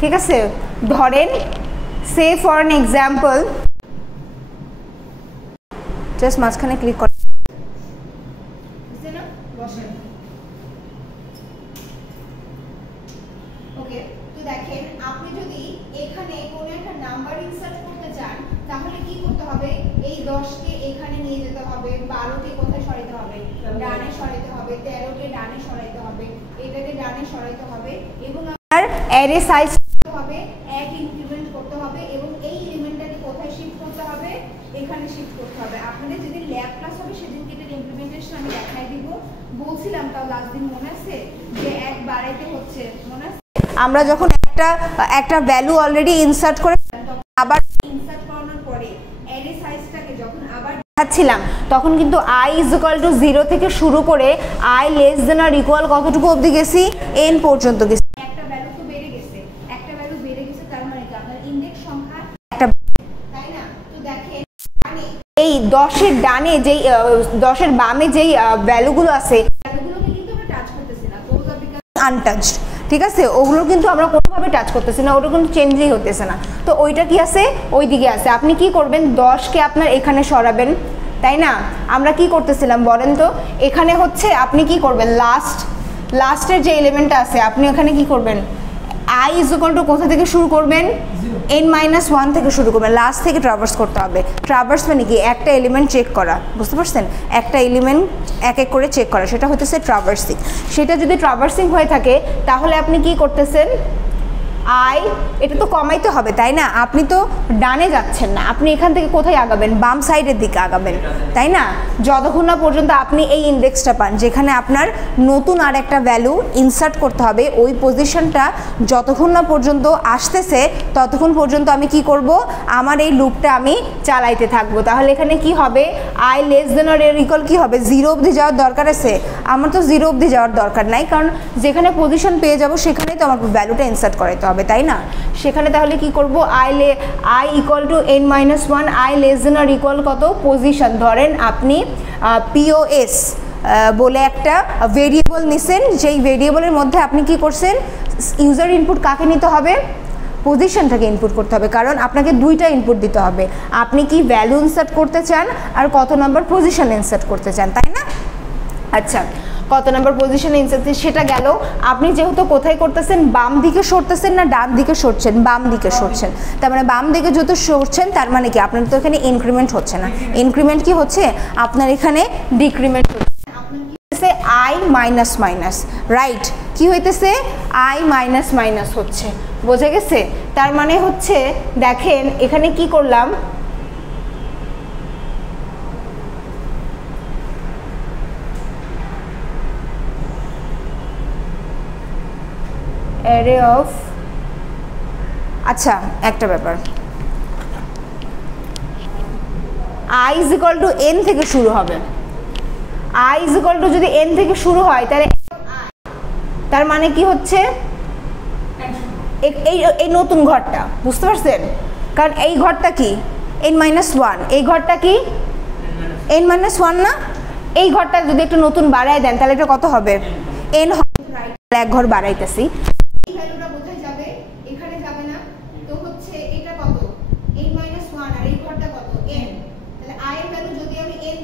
ঠিক আছে, ধরেন সে ফর অ্যান এক্সাম্পল, জাস্ট মাঝখানে ক্লিক করেন, ওকে। তো দেখেন আপনি যদি এখানে কোনো একটা নাম্বার ইনসার্ট করতে চান তাহলে কি করতে হবে, এই 10 কে এখানে নিয়ে যেতে হবে, 12 কে কোথায় সরাইতে হবে, ডানে সরাইতে হবে, 13 কে ডানে সরাইতে হবে, এটাকে ডানে সরাইতে হবে, এবং আপনার অ্যারে সাইজ হবে 1 ইনক্রিমেন্ট করতে হবে, এবং এই এলিমেন্টটাকে কোথায় শিফট করতে হবে, এখানে শিফট করতে হবে। আপনাদের যেদিন ল্যাব ক্লাস হবে সেদিনকে এটার ইমপ্লিমেন্টেশন আমি দেখাই দিব, বলছিলাম তাও লাস্ট দিন মনে আছে যে 1 বাড়াইতে হচ্ছে, মনে আছে? আমরা যখন একটা ভ্যালু অলরেডি ইনসার্ট করে আবার ইনসার্ট করানোর পরে অ্যারে সাইজটাকে যখন আবার দেখাচ্ছিলাম তখন কিন্তু i = 0 থেকে শুরু করে i <= কতটুকু অবধি গেছি, n পর্যন্ত গেছি। একটা ভ্যালু তো বেড়ে গেছে, একটা ভ্যালু বেড়ে গেছে, তার মানে কি আপনার ইনডেক্স সংখ্যা একটা, তাই না? তো দেখেন এই 10 এর ডানে যেই 10 এর বামে যেই ভ্যালুগুলো আছে ভ্যালুগুলোকে কিন্তু আমরা টাচ করতেছি না, দোজ আর বিকজ আনটাচড, ঠিক আছে? ওগুলো কিন্তু আমরা কোনোভাবে টাচ করতেছি না, ওটা কিন্তু চেঞ্জই হতেছে না। তো ওইটা কি আছে, ওই দিকে আছে। আপনি কি করবেন, 10কে আপনার এখানে সরাবেন, তাই না? আমরা কি করতেছিলাম বলেন তো, এখানে হচ্ছে আপনি কি করবেন, লাস্টের যে এলিমেন্টটা আছে আপনি এখানে কি করবেন, i = কোথা থেকে শুরু করবেন, n-1 থেকে শুরু করবেন, লাস্ট থেকে ট্রাভার্স করতে হবে। ট্রাভার্স মানে কি, একটা এলিমেন্ট চেক করা, বুঝতে পারছেন? একটা এলিমেন্ট এক এক করে চেক করা, সেটা হচ্ছে ট্রাভার্সিং। সেটা যদি ট্রাভার্সিং হয়ে থাকে তাহলে আপনি কি করতেছেন, এটা তো কমাইতে হবে, তাই না? আপনি তো ডানে যাচ্ছেন না, আপনি এখান থেকে কোথায় আগাবেন, বাম সাইডের দিকে আগাবেন, তাই না? যতক্ষণ না পর্যন্ত আপনি এই ইন্ডেক্সটা পান যেখানে আপনার নতুন আর একটা ভ্যালু ইনসার্ট করতে হবে, ওই পজিশনটা যতক্ষণ না পর্যন্ত আসতেছে ততক্ষণ পর্যন্ত আমি কি করব, আমার এই লুপটা আমি চালাইতে থাকবো। তাহলে এখানে কি হবে, i <= কি হবে, 0 অবধি যাওয়ার দরকার আছে? আমার তো 0 অবধি যাওয়ার দরকার নাই, কারণ যেখানে পজিশন পেয়ে যাব সেখানেই তো আমার ভ্যালুটা ইনসার্ট করাইতে হবে, তাই না? সেখানে তাহলে কি করব, i = n-1, i <= কত, পজিশন। ধরেন আপনি POS বলে একটা ভেরিয়েবল নিছেন, যেই ভেরিয়েবলের মধ্যে আপনি কি করছেন, ইউজার ইনপুট কাকে নিতে হবে, পজিশনটাকে ইনপুট করতে হবে, কারণ আপনাকে দুইটা ইনপুট দিতে হবে, আপনি কি ভ্যালু ইনসার্ট করতে চান আর কত নাম্বার পজিশন ইনসার্ট করতে চান, তাই না? আচ্ছা, কত নাম্বার পজিশনে ইনসার্ট সেটা গেল। আপনি যেহেতু কোথায় করতেছেন, বাম দিকে সরতেছেন না ডান দিকে সরছেন, বাম দিকে সরছেন, তার মানে বাম দিকে যত সরছেন তার মানে কি আপনার তো এখানে ইনক্রিমেন্ট হচ্ছে না, ইনক্রিমেন্ট কি হচ্ছে, আপনার এখানে ডিক্রিমেন্ট হচ্ছে। আপনার কি হচ্ছে, i-, রাইট? কি হইতেছে, i- হচ্ছে, বোঝা গেছে? তার মানে হচ্ছে দেখেন এখানে কি করলাম, অ্যারে অফ, আচ্ছা একটা ব্যাপার, i = n থেকে শুরু হবে, i = যদি n থেকে শুরু হয় তাহলে তার মানে কি হচ্ছে, এই নতুন ঘরটা, বুঝতে পারছেন? কারণ এই ঘরটা কি n-1, এই ঘরটা কি n-1 না, এই ঘরটা যদি একটু নতুন বাড়ায় দেন তাহলে এটা কত হবে, n হবে, এক ঘর বাড়াইতেছি, এই ভ্যালুটা কোথায় যাবে, এখানে যাবে না, তো হচ্ছে এটা কত, n-1, আর এই ঘরটা কত, n। তাহলে i এর ভ্যালু যদি আমি n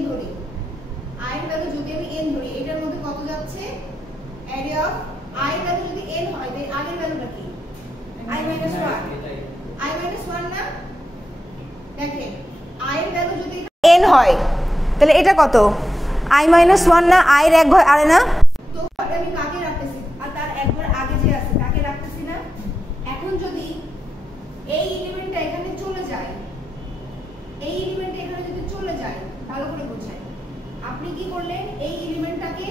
ধরি, এটার মধ্যে কত যাচ্ছে, অ্যারে অফ i এর ভ্যালু যদি n হয় তাহলে আগের ভ্যালুটা কি, i-1 না? দেখেন i এর ভ্যালু যদি n হয় তাহলে এটা কত, i-1 না, i এর এক ঘর আরে না, তো আমি কাকে রাখতেছি, আর তার একবার আগে যে আছে তাকে রাখতেছি না। এখন যদি এই এলিমেন্টটা এখানে চলে যায়, এই এলিমেন্টটা এখানে যদি চলে যায়, ভালো করে বোঝেন, আপনি কি করলেন, এই এলিমেন্টটাকে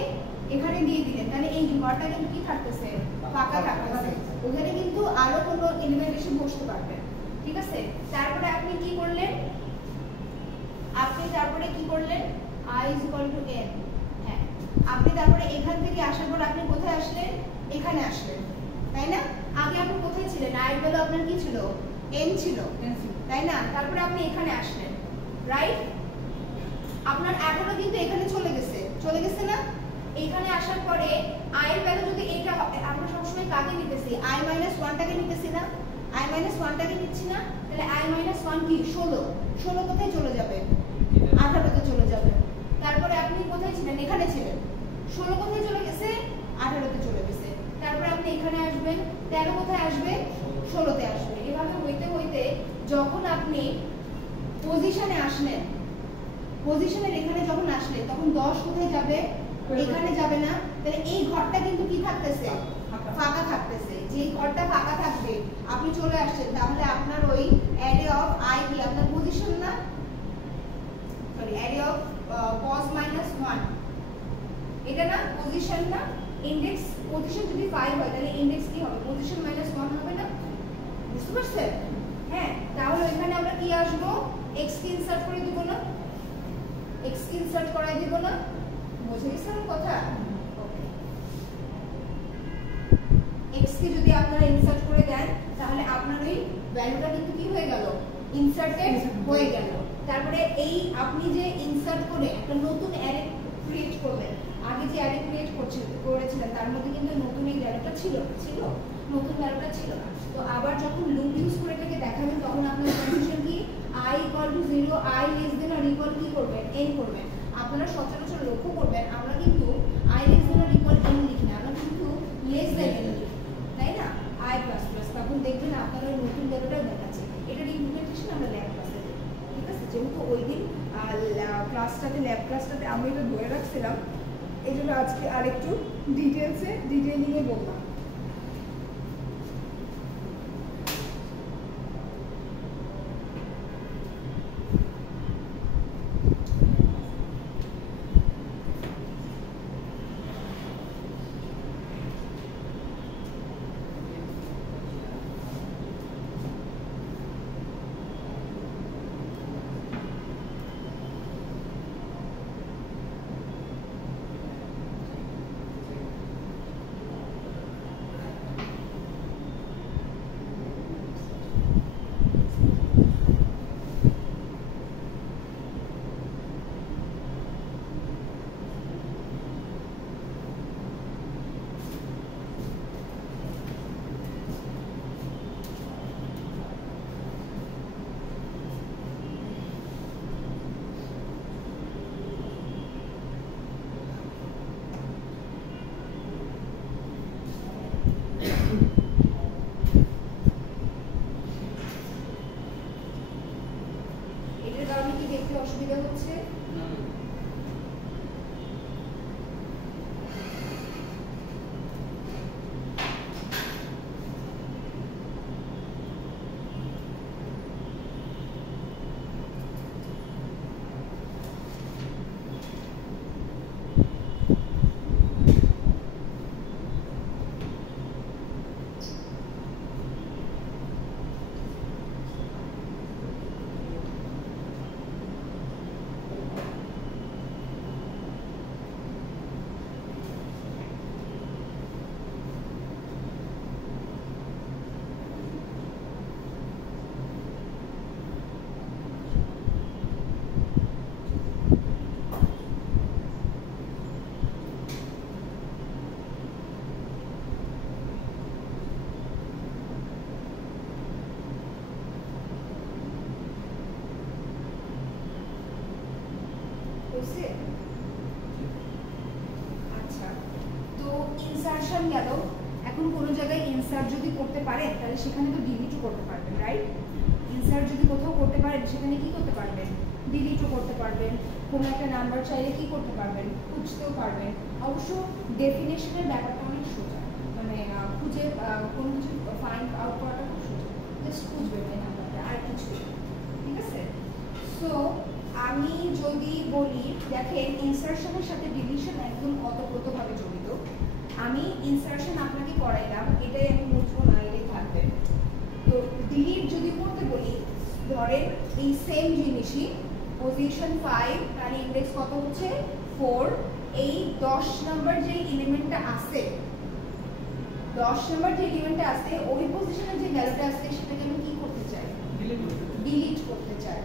এখানে দিয়ে দিলেন, তাহলে এই ঘরটা কিন্তু কি থাকতেছে, ফাঁকা থাকতেছে, ওখানে কিন্তু আরো কোনো এলিমেন্ট এসে বসতে পারবে, ঠিক আছে? তারপরে আপনি কি করলেন, i = n, হ্যাঁ, আপনি তারপরে এখান থেকে আসার পর আপনি কোথায় আসলেন, এখানে আসলেন, তাই না? আগে আপনি কোথায় ছিলেন, i এর ভ্যালু আপনার কি ছিল, n ছিল, তাই না? তারপরে আপনি এখানে আসলেন, রাইট? আপনার এখনো কিন্তু এখানে চলে গেছে না? এখানে আসার পরে i এর ভ্যালু যদি এটা হয়, আমরা সবসময় কাকে নিতেছি i - 1 টাকে নিতেছি না, i - 1 টাকে নিচ্ছি না, তাহলে i - 1 কি 16, 16 কোথায় চলে যাবে 18 তে চলে যাবে। তারপরে আপনি কোথায় ছিলেন, এখানে ছিলেন, 16 কোথায় চলে গেছে 18 তে চলে গেছে। তারপরে আপনি এখানে আসবেন, 13 কোথায় আসবে 16 তে আসবে। এভাবে হইতে হইতে যখন আপনি পজিশনে আসলেন, পজিশনের এখানে যখন আসলেন তখন 10 কোথায় যাবে, এখানে যাবে না, তাহলে এই ঘরটা কিন্তু কি থাকতেছে ফাঁকা থাকতেছে। যেই ঘরটা ফাঁকা থাকবে আপনি চলে আসছেন, তাহলে আপনার ওই অ্যারে অফ i কি আপনার পজিশন না, সরি অ্যারে অফ cos -1 এটা না পজিশন না, ইনডেক্স পজিশন যদি 5 হয় তাহলে ইনডেক্স কি হবে পজিশন -1 হবে না, বুঝতে পারছেন? হ্যাঁ, তাহলে এখানে আমরা কি আসব x কে ইনসার্ট করে দিব না, x কে ইনসার্ট করাই দিব না, বুঝে গেছেন কথা? ওকে, x কে যদি আপনারা ইনসার্ট করে দেন তাহলে আপনার ওই ভ্যালুটা কিন্তু কি হয়ে গেল ইনসার্টেড হয়ে গেল। তারপরে এই আপনি যে ইনসার্ট করে একটা নতুন অ্যারে ক্রিয়েট করবেন, আগে যে অ্যারে ক্রিয়েট করেছিলেন তার মধ্যে কিন্তু নতুন এই ভ্যালুটা ছিল নতুন ভ্যালুটা ছিল না। তো আবার যখন লুপ ইউজ করে এটাকে দেখাবেন তখন আপনার কন্ডিশন কি i = 0, i less than or equal কি করবেন n করবেন। আপনারা সচরাচর লক্ষ্য করবেন আমরা কিন্তু i less than or equal n লিখি না, আমরা কিন্তু less than n লিখি, তাই না? i++, তখন দেখবেন আপনার ওই নতুন ভ্যালুটা দেখাচ্ছে। এটার ইমপ্লিমেন্টেশন আমরা ল্যাব ক্লাসে দেব, ঠিক আছে? যেহেতু ওই দিন ল্যাব ক্লাসটাতে আমি এটা ধরে রাখছিলাম, এই জন্য আজকে আরেকটু ডিটেইলিংয়ে বললাম। অসুবিধা হচ্ছে আচ্ছা, তো ইনসারশন গেল। এখন কোন জায়গায় ইনসার্ট যদি করতে পারেন তাহলে সেখানে তো ডিলিটও করতে পারবেন, রাইট? ইনসার্ট যদি কোথাও করতে পারেন সেখানে কি করতে পারবেন ডিলিটও করতে পারবেন। কোনো একটা নাম্বার চাইলে কি করতে পারবেন খুঁজতেও পারবেন। অবশ্য ডেফিনেশনের ব্যাপারটা অনেক সোজা, মানে খুঁজে কোনো কিছু ফাইন্ড আউট করাটা খুব সোজা, জাস্ট খুঁজবেন এই নাম্বারটা আর কিছু, ঠিক আছে? সো আমি যদি বলি দেখেন ইনসারশনের সাথে ডিলিশন একদম ওতপ্রোতভাবে জড়িত। আমি ইনসারশন আপনাকে করাইলাম, এটাই আমি মুছবো না, এটাই থাকবে। তো ডিলিট যদি করতে বলি, ধরেন এই সেম জিনিসই পজিশন 5 তার ইনডেক্স কত হচ্ছে 4, এই 10 নাম্বার যে এলিমেন্টটা আছে 10 নাম্বার যে এলিমেন্টটা আছে ওই পজিশনে যে ভ্যালুটা আছে সেটাকে আমি কি করতে চাই ডিলিট করতে চাই।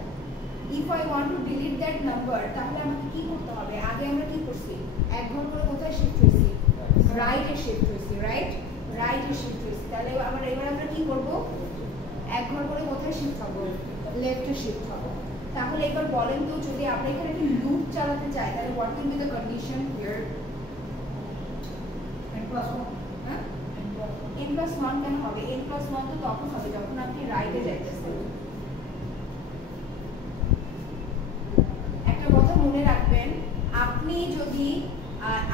If I want to delete that number তাহলে আমাকে কি করতে হবে? আগে আমরা কি করছি এক ঘর করে কোথায় শিফট হইছি রাইটে শিফট হয়েছি, রাইটে শিফট হয়েছি। তাহলে এবার আমরা কি করব, এক ঘর করে কোথায় শিফট হবো, লেফটে শিফট হবো। তাহলে এবার বলেন তো, যদি আমরা এখানে একটা লুপ চালাতে চাই তাহলে what will be the condition here? n+1 কেন হবে? n+1 তো তখন হবে যখন আপনি রাইটে যাইতেছেন। একটা কথা মনে রাখবেন, আপনি যদি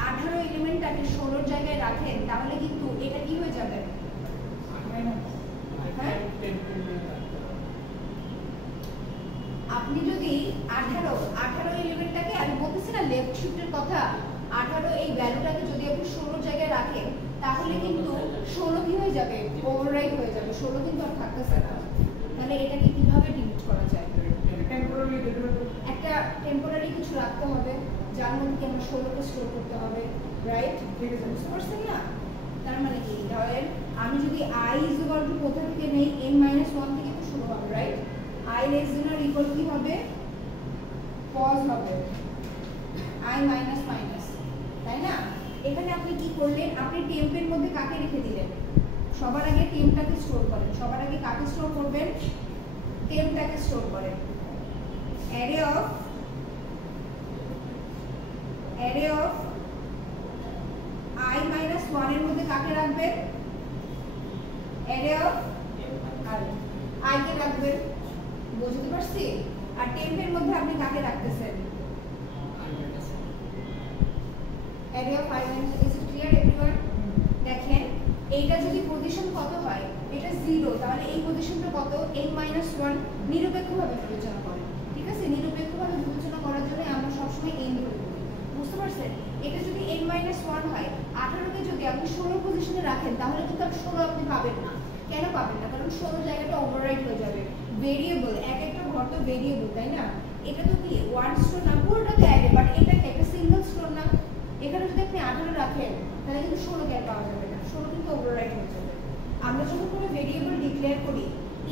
18 এলিমেন্টটাকে 16 জায়গায় রাখেন তাহলে কিন্তু এটা কি হয়ে যাবে? আপনি যদি 18 এলিমেন্টটাকে, আমি বলতেছি না লেফট শিফটের কথা, 18 এই ভ্যালুটাকে যদি আপনি 16 জায়গায় রাখেন তাহলে কিন্তু 16 কি হয়ে যাবে? ওভাররাইট হয়ে যাবে, 16 কিন্তু আর থাকতেছে না। তাহলে এটাকে কিভাবে ডিলিট করা যায়? একটা টেম্পোরারি কিছু রাখতে হবে যার মধ্যে আমরা 16কে স্টোর করতে হবে, রাইট? ঠিক আছে, বুঝতে পারছেন না? তার মানে কি, ধরেন আমি যদি i কোথা থেকে নেই, n-1 থেকে তো শুরু হবে, right? i less than or equal কি হবে? পজ হবে, i মাইনাস মাইনাস, তাই না? এখানে আপনি কি করলেন, আপনি টেম্পের মধ্যে কাকে রেখে দিলেন? সবার আগে টেম্পটাকে স্টোর করেন। সবার আগে কাকে স্টোর করবেন? টেম্পটাকে স্টোর করেন। অ্যারে অফ i minus 1 এর মধ্যে কাকে রাখবেন? অ্যারে অফ i কে রাখবেন, বুঝতে পারছি? আর টেম্পের মধ্যে আপনি কাকে রাখতেছেন? Array of i minus, is it clear everyone? দেখেন এইটা যদি পজিশন কত হয়, এটা 0, তাহলে এই পজিশনটা কত? n-1 নিরপেক্ষভাবে বিবেচনা করেন, ঠিক আছে? নিরপেক্ষভাবে বিবেচনা করার জন্য আমরা সবসময় n ধরে নিই, বুঝতে পারছেন? এটা যদি n-1 হয়, 18 কে যদি আপনি 16 পজিশনে রাখেন তাহলে কিন্তু আর 16 আপনি পাবেন না। কেন পাবেন না? কারণ 16 জায়গাটা ওভাররাইট হয়ে যাবে। ভেরিয়েবল, এক একটা ঘর তো ভেরিয়েবল, তাই না? এটা তো কি ওয়ান স্টোর না, পুরোটা তো অ্যারে, বাট এটা একটা সিঙ্গেল স্টোর না। এখানে যদি আপনি 18 রাখেন তাহলে কিন্তু 16 কে পাওয়া যাবে না, 16 কিন্তু ওভাররাইট হয়ে যাবে। আমরা যখন কোনো ভেরিয়েবল ডিক্লেয়ার করি,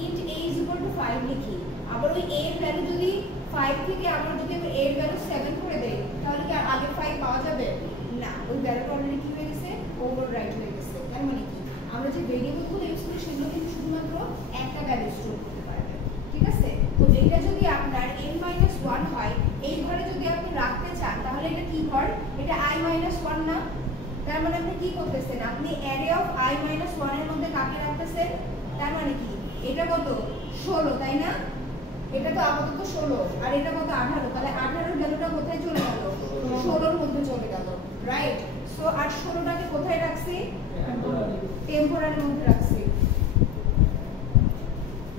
int a = 5 লিখি, আবার ওই a এর ভ্যালু যদি 5 থেকে আমরা যদি a এর ভ্যালু 7 করে দেই তাহলে কি আর আগে 5 পাওয়া যাবে না? ওই ভ্যালুটা অলরেডি কি হয়ে গেছে? ওভাররাইট হয়ে গেছে। তার মানে কি, আমরা যে ভেরিয়েবলগুলো ইউজ করি সেগুলো কিন্তু শুধুমাত্র একটা ভ্যালু স্টোর করতে পারবে, ঠিক আছে? তো এটা যদি আপনার n-1 হয়, এই ঘরে যদি আপনি রাখতে চান তাহলে এটা কি ঘর? এটা i-1 না? তার মানে আপনি কি করতেছেন? আপনি অ্যারে অফ i-1 এর মধ্যে কাকে রাখতেছেন? তার মানে কি, এটা কত? 16, তাই না? এটা তো আপাতত 16, আর এটা কত? 18, তাহলে 18 এর ভ্যালুটা কোথায় চলে গেল? 16 এর মধ্যে চলে গেল, রাইট? সো আর 16টাকে কোথায় রাখছি? টেম্পোরারির মধ্যে রাখছি।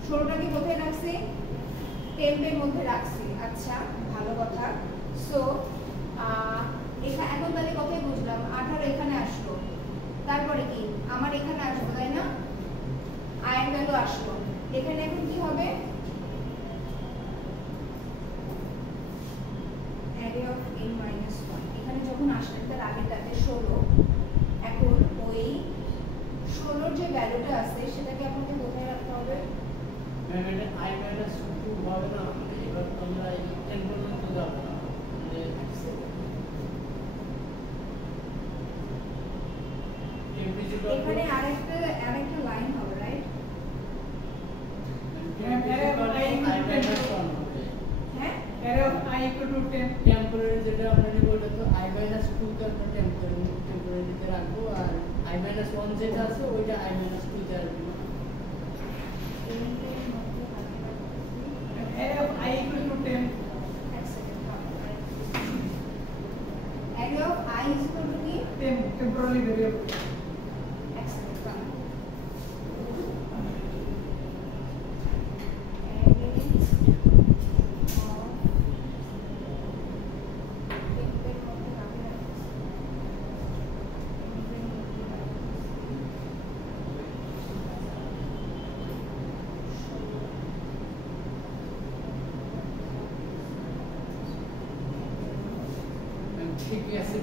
16টাকে কোথায় রাখছি? টেম্পের মধ্যে রাখছি। আচ্ছা, ভালো কথা। সো এখন তাহলে কোথায় বুঝলাম? 18 এখানে আসলো, তারপরে কি আমার এখানে আসলো, তাই না? i এর ভ্যালু আসলো, এখানে এখন কি হবে? অ্যারে অফ n-1, এখানে যখন আসলে তার আগেরটাতে 16, এখন ওই 16 যে ভ্যালুটা আছে সেটাকে আপনাকে কোথায় রাখতে হবে? ম্যাম এটা i-2 হবে না, এবার তোমরা এই 10 পর্যন্ত যাও না, এখানে আরেকটা লাইন হবে, রাইট? হ্যাঁ, অ্যারে অফ i = 10, টেম্পোরারি যেটা আমরা নিব ওটা তো i-2 কে আমরা টেম্পোরারিতে রাখবো, আর i-1 যেটা আছে ওইটা i-2 তে রাখবো। অ্যারে অফ i = 10, এক সেকেন্ড, অ্যারে অফ i = কি? Temporary variable. এক সেকেন্ড, ঠিকই আছে।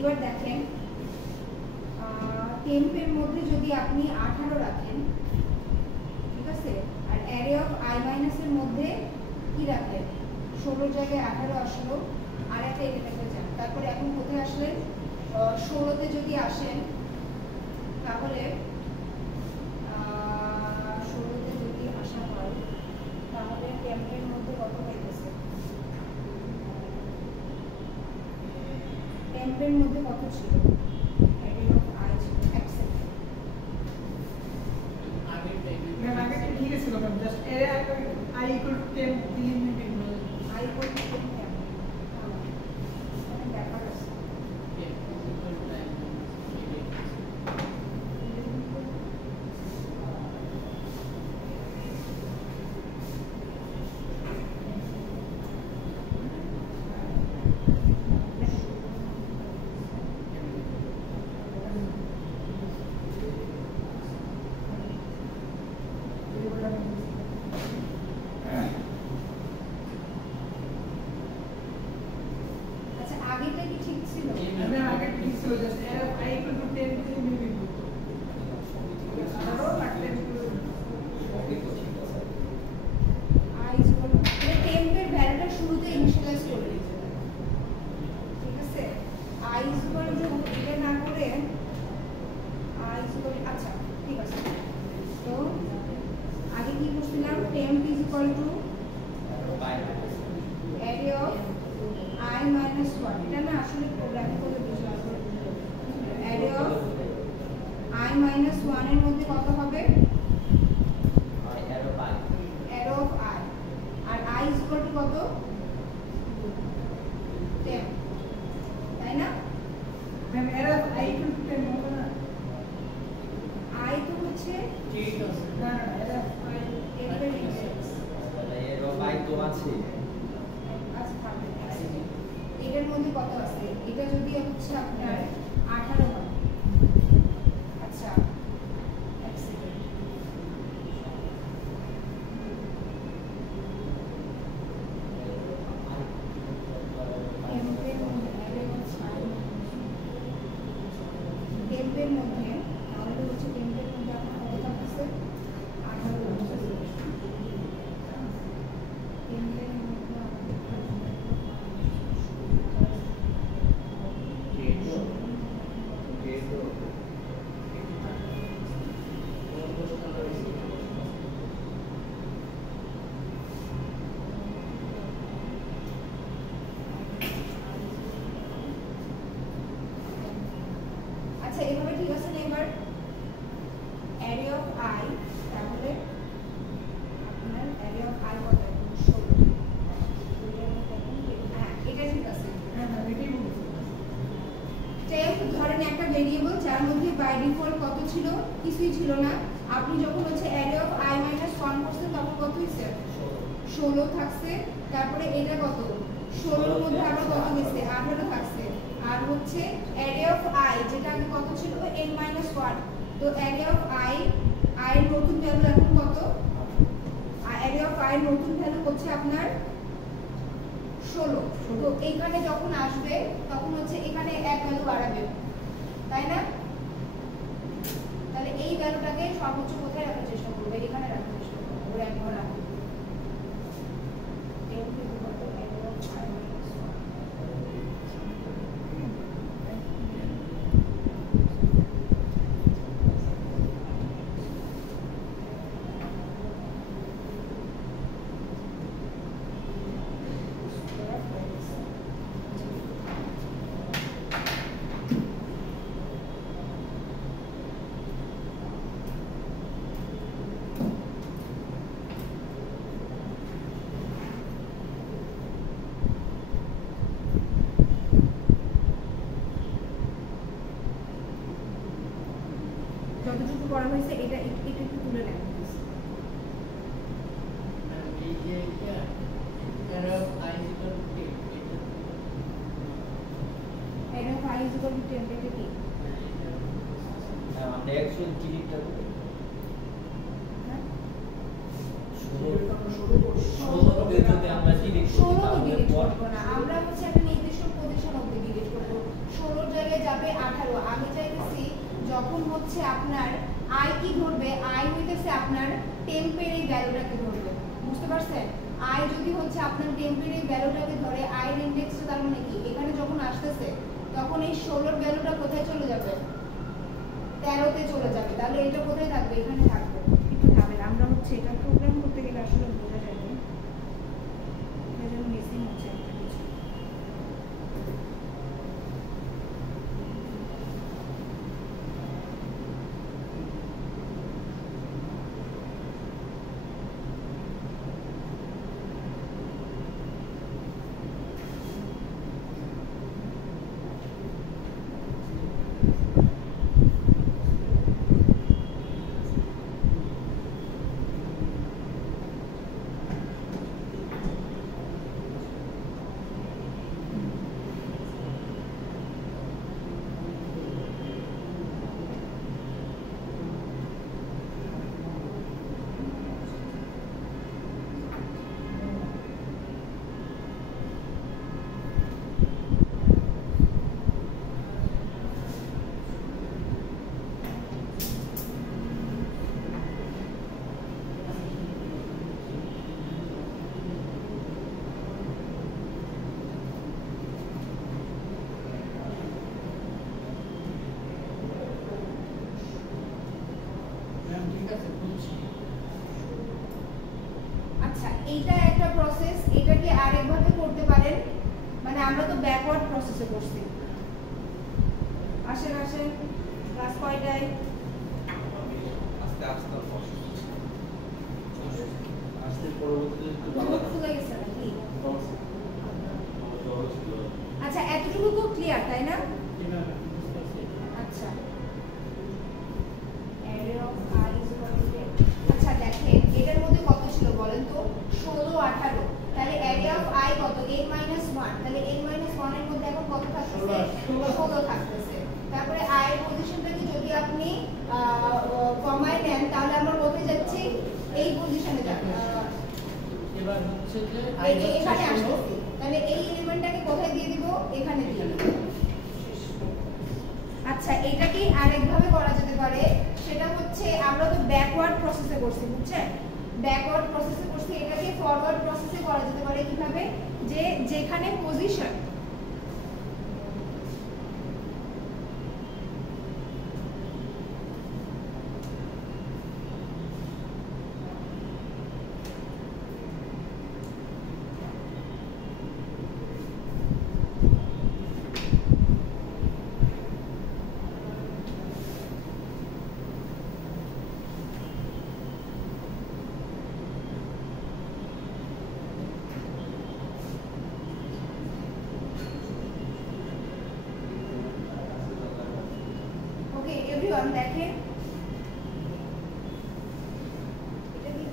এবার দেখেন টেম্পের মধ্যে যদি আপনি 18 রাখেন, ঠিক আছে, আর অ্যারে অফ i মাইনাস এর মধ্যে কি রাখেন 16 জায়গায় 18 আসলো, আর একটা এটাকে যান। তারপরে এখন কোথায় আসলেন 16তে যদি আসেন তাহলে 16তে যদি আসা হয় তাহলে টেম্পের মধ্যে কত হইতেছে, টেম্পের মধ্যে কত ছিল অ্যারে অফ i ছিল অ্যাকসেপ্ট ম্যাম আগে ঠিক ছিল ম্যাম, জাস্ট এর i ইকুয়াল টু 10 দিয়ে নিবেন। i ইকুয়াল টু 10 কেন ব্যাপার আছে। আচ্ছা আগেটা কি ঠিক ছিল? ম্যাম আগে ঠিক ছিল, জাস্ট এর i ইকুয়াল টু 10 দিয়ে নিবেন। আরো লাগতে i ইকুয়াল মানে টেম্পের ভ্যালুটা শুরুতে ইনিশিয়ালাইজ করে দিতে হবে, ঠিক আছে। i ইকুয়াল টু এটা না করে i ইকুয়াল, আচ্ছা ঠিক আছে, তো আগে কি করছিলাম temp is equal to array of i minus 1, এটা না আসলে প্রোগ্রামিং করে বুঝলাম, অ্যারে অফ i মাইনাস 1 এর মধ্যে কত হবে অ্যারে অফ i, আর i ইজ ইকুয়াল টু কত 10, তাই না? ম্যাম এর i ইকুয়াল টু 10 হবে না? i তো হচ্ছে না না এর i টেম্পের ইনডেক্স, আচ্ছা থাকবে এটার মধ্যে কত আছে, এটা যদি হচ্ছে আপনার 18 হয়, আচ্ছা এক সেকেন্ড, টেম্পের মধ্যে অ্যারে হচ্ছে টেম্পের মধ্যে তাহলে হচ্ছে টেম্পের মধ্যে আপনার কত থাকতেছে 18 থাকতেছে, টেম্পের মধ্যে আচ্ছা এভাবে ঠিক আছে না? এবার অ্যারে অফ i তাহলে আপনার অ্যারে অফ i কত 16, হ্যাঁ এটা ঠিক আছে। হ্যাঁ ম্যাম এটাই বলছি। টেম্প ধরেন একটা ভেরিয়েবল যার মধ্যে বাই ডিফল্ট কত ছিল, কিছুই ছিল না। আপনি যখন হচ্ছে অ্যারে অফ i মাইনাস 1 করছেন তখন কত হইছে 16 থাকছে, তারপরে এটা কত 16 এর মধ্যে আবার কত গেছে 18 থাকছে, আর হচ্ছে অ্যারে অফ i যেটা আগে কত ছিল n মাইনাস 1, তো অ্যারে অফ i এর নতুন ভ্যালু এখন কত, অ্যারে অফ i এর নতুন ভ্যালু হচ্ছে আপনার 16, তো এইখানে যখন আসবে তখন হচ্ছে এখানে এক ভ্যালু বাড়াবে, তাই না? তাহলে এই ভ্যালুটাকে সর্বোচ্চ কোথায় রাখার চেষ্টা করবে, এখানে রাখার চেষ্টা করবে, ওর এক ঘর রাখবে। যতটুকু করা হয়েছে এটা একটু তুলে নেন। এটা 5 ইকুয়াল টু 10 এটা কি? আমরা অ্যাকচুয়াল ডিলিটটা করব। হ্যাঁ 16 তে যদি আমরা ডিলিট করি 16 তাহলে ডিলিট পর করব না, আমরা হচ্ছে একটা নির্দিষ্ট পজিশন অবধি ডিলিট করব। 16 জায়গায় হচ্ছে আপনার আই কি ধরবে, আই হইতেছে আপনার টেম্পের এই ভ্যালুটাকে ধরবে, বুঝতে পারছেন? আই যদি হচ্ছে আপনার টেম্পের এই ভ্যালুটাকে ধরে, আই এর ইনডেক্সটা তার মানে কি এখানে যখন আসতেছে তখন এই 16 এর ভ্যালুটা কোথায় চলে যাবে, 13 তে চলে যাবে। তাহলে এটা কোথায় থাকবে, এখানে থাকবে। একটু থাকবে, আমরা হচ্ছে এটা প্রোগ্রাম করতে গেলে আসলে বোঝা যায় না, এজন্য মিসিং হচ্ছে একটা কিছু। আচ্ছা, এইটা একটা প্রসেস, এটাকে আরেকভাবে করতে পারেন, মানে আমরা তো ব্যাকওয়ার্ড প্রসেসে করছি। আসেন আসেন, ক্লাস কয়টায়? আস্তে আস্তে আস্তে পরবর্তীতে একটু ভালো খুলে গেছে নাকি? আচ্ছা, এতটুকু তো ক্লিয়ার, তাই না? আচ্ছা, array of I is equal to 10। আচ্ছা দেখেন, এটার মধ্যে কত ছিল বলেন তো? 16, 18। তাহলে array of I কত? n - 1। তাহলে n - 1 এর মধ্যে এখন কত থাকতেছে? 16 থাকতেছে। তারপরে I এর পজিশনটাকে যদি আপনি কমায় নেন তাহলে আমরা কোথায় যাচ্ছি? এই পজিশনে যাচ্ছি। এবার হচ্ছে যে এখানে আসতেছি। তাহলে এই এলিমেন্টটাকে কোথায় দিয়ে দিব? এখানে দিয়ে দিব। আচ্ছা, এটা কি আরেকভাবে করা যেতে পারে, সেটা হচ্ছে আমরা তো ব্যাকওয়ার্ড প্রসেসে করছি, বুঝছেন? ব্যাকওয়ার্ড প্রসেসে করছি, এটাকে ফরওয়ার্ড প্রসেসে করা যেতে পারে কিভাবে, যে যেখানে পজিশন এভরিওয়ান দেখেন, এটা কি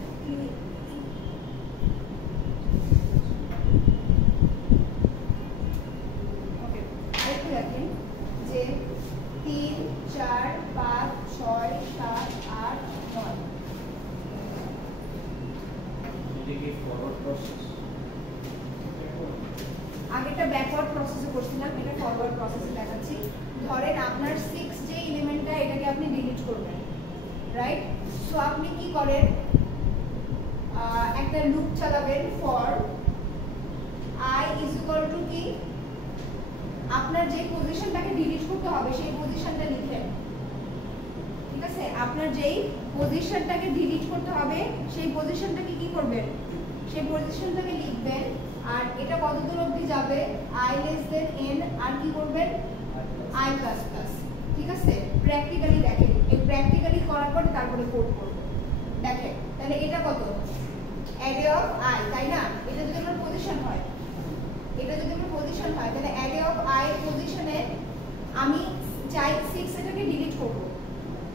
ওকে, আরেকটু দেখেন যে 3 4 5 6 7 8 9 এটা কি ফরওয়ার্ড প্রসেস? আগেটা ব্যাকওয়ার্ড প্রসেসে করছিলাম, এটা ফরওয়ার্ড প্রসেসে দেখাচ্ছি। ধরেন আপনার 6 যে এলিমেন্টটা, এটাকে আপনি ডিলিট করবেন, রাইট? সো আপনি কি করেন, একটা লুপ চালাবেন for I is equal to কি, আপনার যে পজিশনটাকে ডিলিট করতে হবে সেই পজিশনটা লিখেন, ঠিক আছে? আপনার যেই পজিশনটাকে ডিলিট করতে হবে সেই পজিশনটাকে কি করবেন, সেই পজিশনটাকে লিখবেন। আর এটা কত দূর অবধি যাবে? I less than n, আর কি করবেন? I plus plus, ঠিক আছে? প্র্যাকটিক্যালি দেখেন, এই প্র্যাকটিক্যালি করার পরে তারপরে কোড করব। দেখেন তাহলে এটা কত? array of I, তাই না? এটা যদি আমার পজিশন হয়, এটা যদি আমার পজিশন হয়, তাহলে array of I পজিশনে আমি চাই 6 এটাকে ডিলিট করব।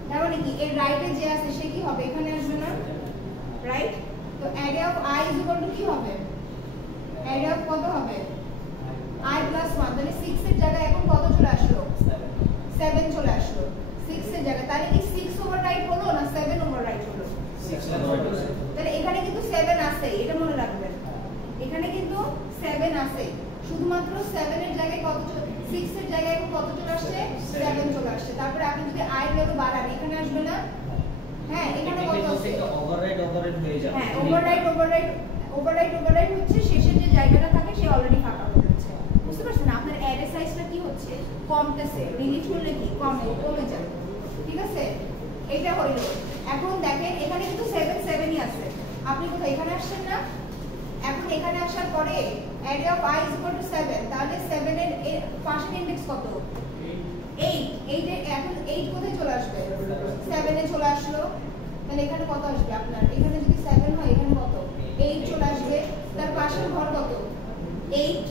তার মানে কি এর রাইটে যে আছে সে কি হবে, এখানে আসবে না, রাইট? তো array of I is equal to কি হবে? array of কত হবে? I plus 1। তাহলে 6 এর জায়গায় এখন কত চলে আসলো? 7 চলে আসলো 6 এর জায়গায়। তাহলে কি 6 ওভাররাইট হলো না 7 ওভাররাইট হলো? 6 তাহলে এখানে কিন্তু 7 আছে, এটা মনে রাখবেন, এখানে কিন্তু 7 আছে। শুধুমাত্র 7 এর জায়গায় কত 6 এর জায়গায় এখন কত চলে আসছে 7 চলে আসছে। তারপরে আপনি যদি i এর ভ্যালু বাড়ান এখানে আসবে না? হ্যাঁ এখানে কত আছে? ওভাররাইড হয়ে যাবে। হ্যাঁ ওভাররাইড হচ্ছে শেষের যে জায়গাটা থাকে সে অলরেডি ফাঁকা হয়ে যাচ্ছে। বুঝতে পারছেন? আপনার অ্যারে সাইজটা কি হচ্ছে কমতেছে, ডিলিট করলে কি কমে যায়। ঠিক আছে, এটা হইল। এখন দেখেন এখানে কিন্তু 7ই আছে, আপনি কোথায় এখানে আসছেন না? এখন এখানে আসার পরে অ্যারে অফ i = 7, তাহলে 7 এর পাশের ইনডেক্স কত? 8 এর এখন 8 কোথায় চলে আসবে? 7 এ চলে আসলো। তাহলে এখানে কত আসবে আপনার? এখানে যদি 7 হয় এখানে কত? 8 চলে আসবে। তার পাশের ঘর কত? 8।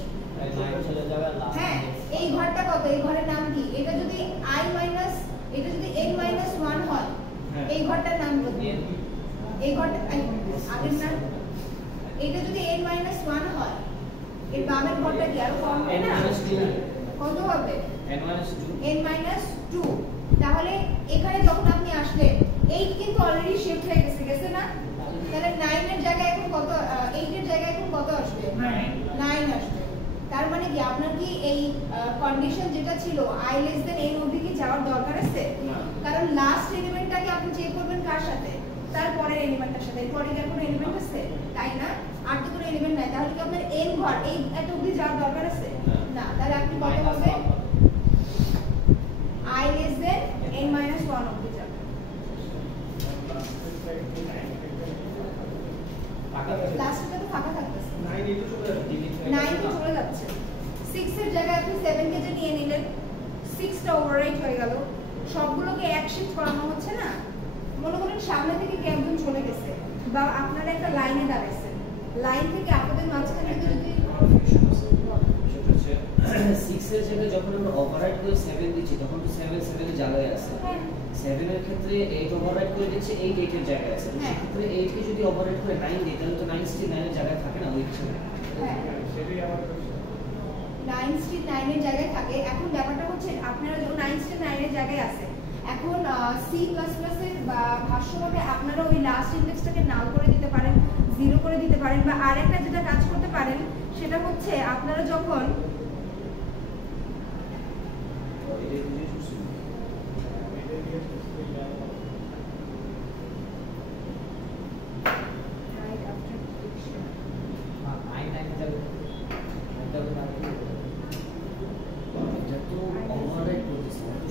হ্যাঁ এই ঘরটা কত? এই ঘরের নাম কি? এটা যদি এটা যদি n-1 হয় এই ঘরটার নাম কি? এই ঘরটা আগের নাম। এটা যদি n-1 হয় এর বামের ঘরটা কি আরো কম হবে না? কত হবে? n-2। তাহলে এখানে যখন আপনি আসলেন 8 কিন্তু অলরেডি শিফট হয়ে গেছে না? তাহলে 9 এর জায়গায় এখন কত 8 এর জায়গায় এখন কত আসবে? 9 আসবে। তার মানে কি আপনার কি এই কন্ডিশন যেটা ছিল i n অবধি কি যাওয়ার দরকার আছে? কারণ লাস্ট এলিমেন্টটাকে আপনি চেক করবেন কার সাথে? তারপরের এলিমেন্টটার সাথে। এরপরে কি কোনো এলিমেন্ট আছে? তাই না? আর তো কোনো এলিমেন্ট নাই। তাহলে কি আপনার n ঘর এই এত অবধি যাওয়ার দরকার আছে? না। তাহলে আপনি কত হবে? i n-1 অবধি যাবে। লাস্টটা তো ফাঁকা থাকতেছে। 9 তো চলে যাচ্ছে। 6 এর জায়গায় আপনি 7 কে যে নিয়ে নিলেন, 6টা ওভাররাইট হয়ে গেল। সবগুলোকে এক শিফট করানো হচ্ছে না? মনে করেন সামনে থেকে কেউ একজন চলে গেছে বা আপনারা একটা লাইনে দাঁড়াইছেন, লাইন থেকে আপনাদের মাঝখানে যদি 6 এর জায়গায় যখন আমরা ওভাররাইড করে 7 দিচ্ছি তখন তো 7 এর জায়গায় আছে। 7 এর ক্ষেত্রে 8 ওভাররাইড করে দিচ্ছে 8 এর জায়গায় আছে। সেই ক্ষেত্রে 8 কে যদি ওভাররাইড করে 9 দিই তাহলে তো 9 স্টিল 9 এর জায়গায় থাকে না ওই হিসাবে। হ্যাঁ সেটাই আমার 9 স্টিল 9 এর জায়গায় থাকে। এখন ব্যাপারটা হচ্ছে আপনারা যখন 9 স্টিল 9 এর জায়গায় আছে, এখন C++ এর বা ভাষ্যভাবে আপনারা ওই লাস্ট ইনডেক্সটাকে নাল করে দিতে পারেন, 0 করে দিতে পারেন, বা আরেকটা যেটা কাজ করতে পারেন সেটা হচ্ছে আপনারা যখন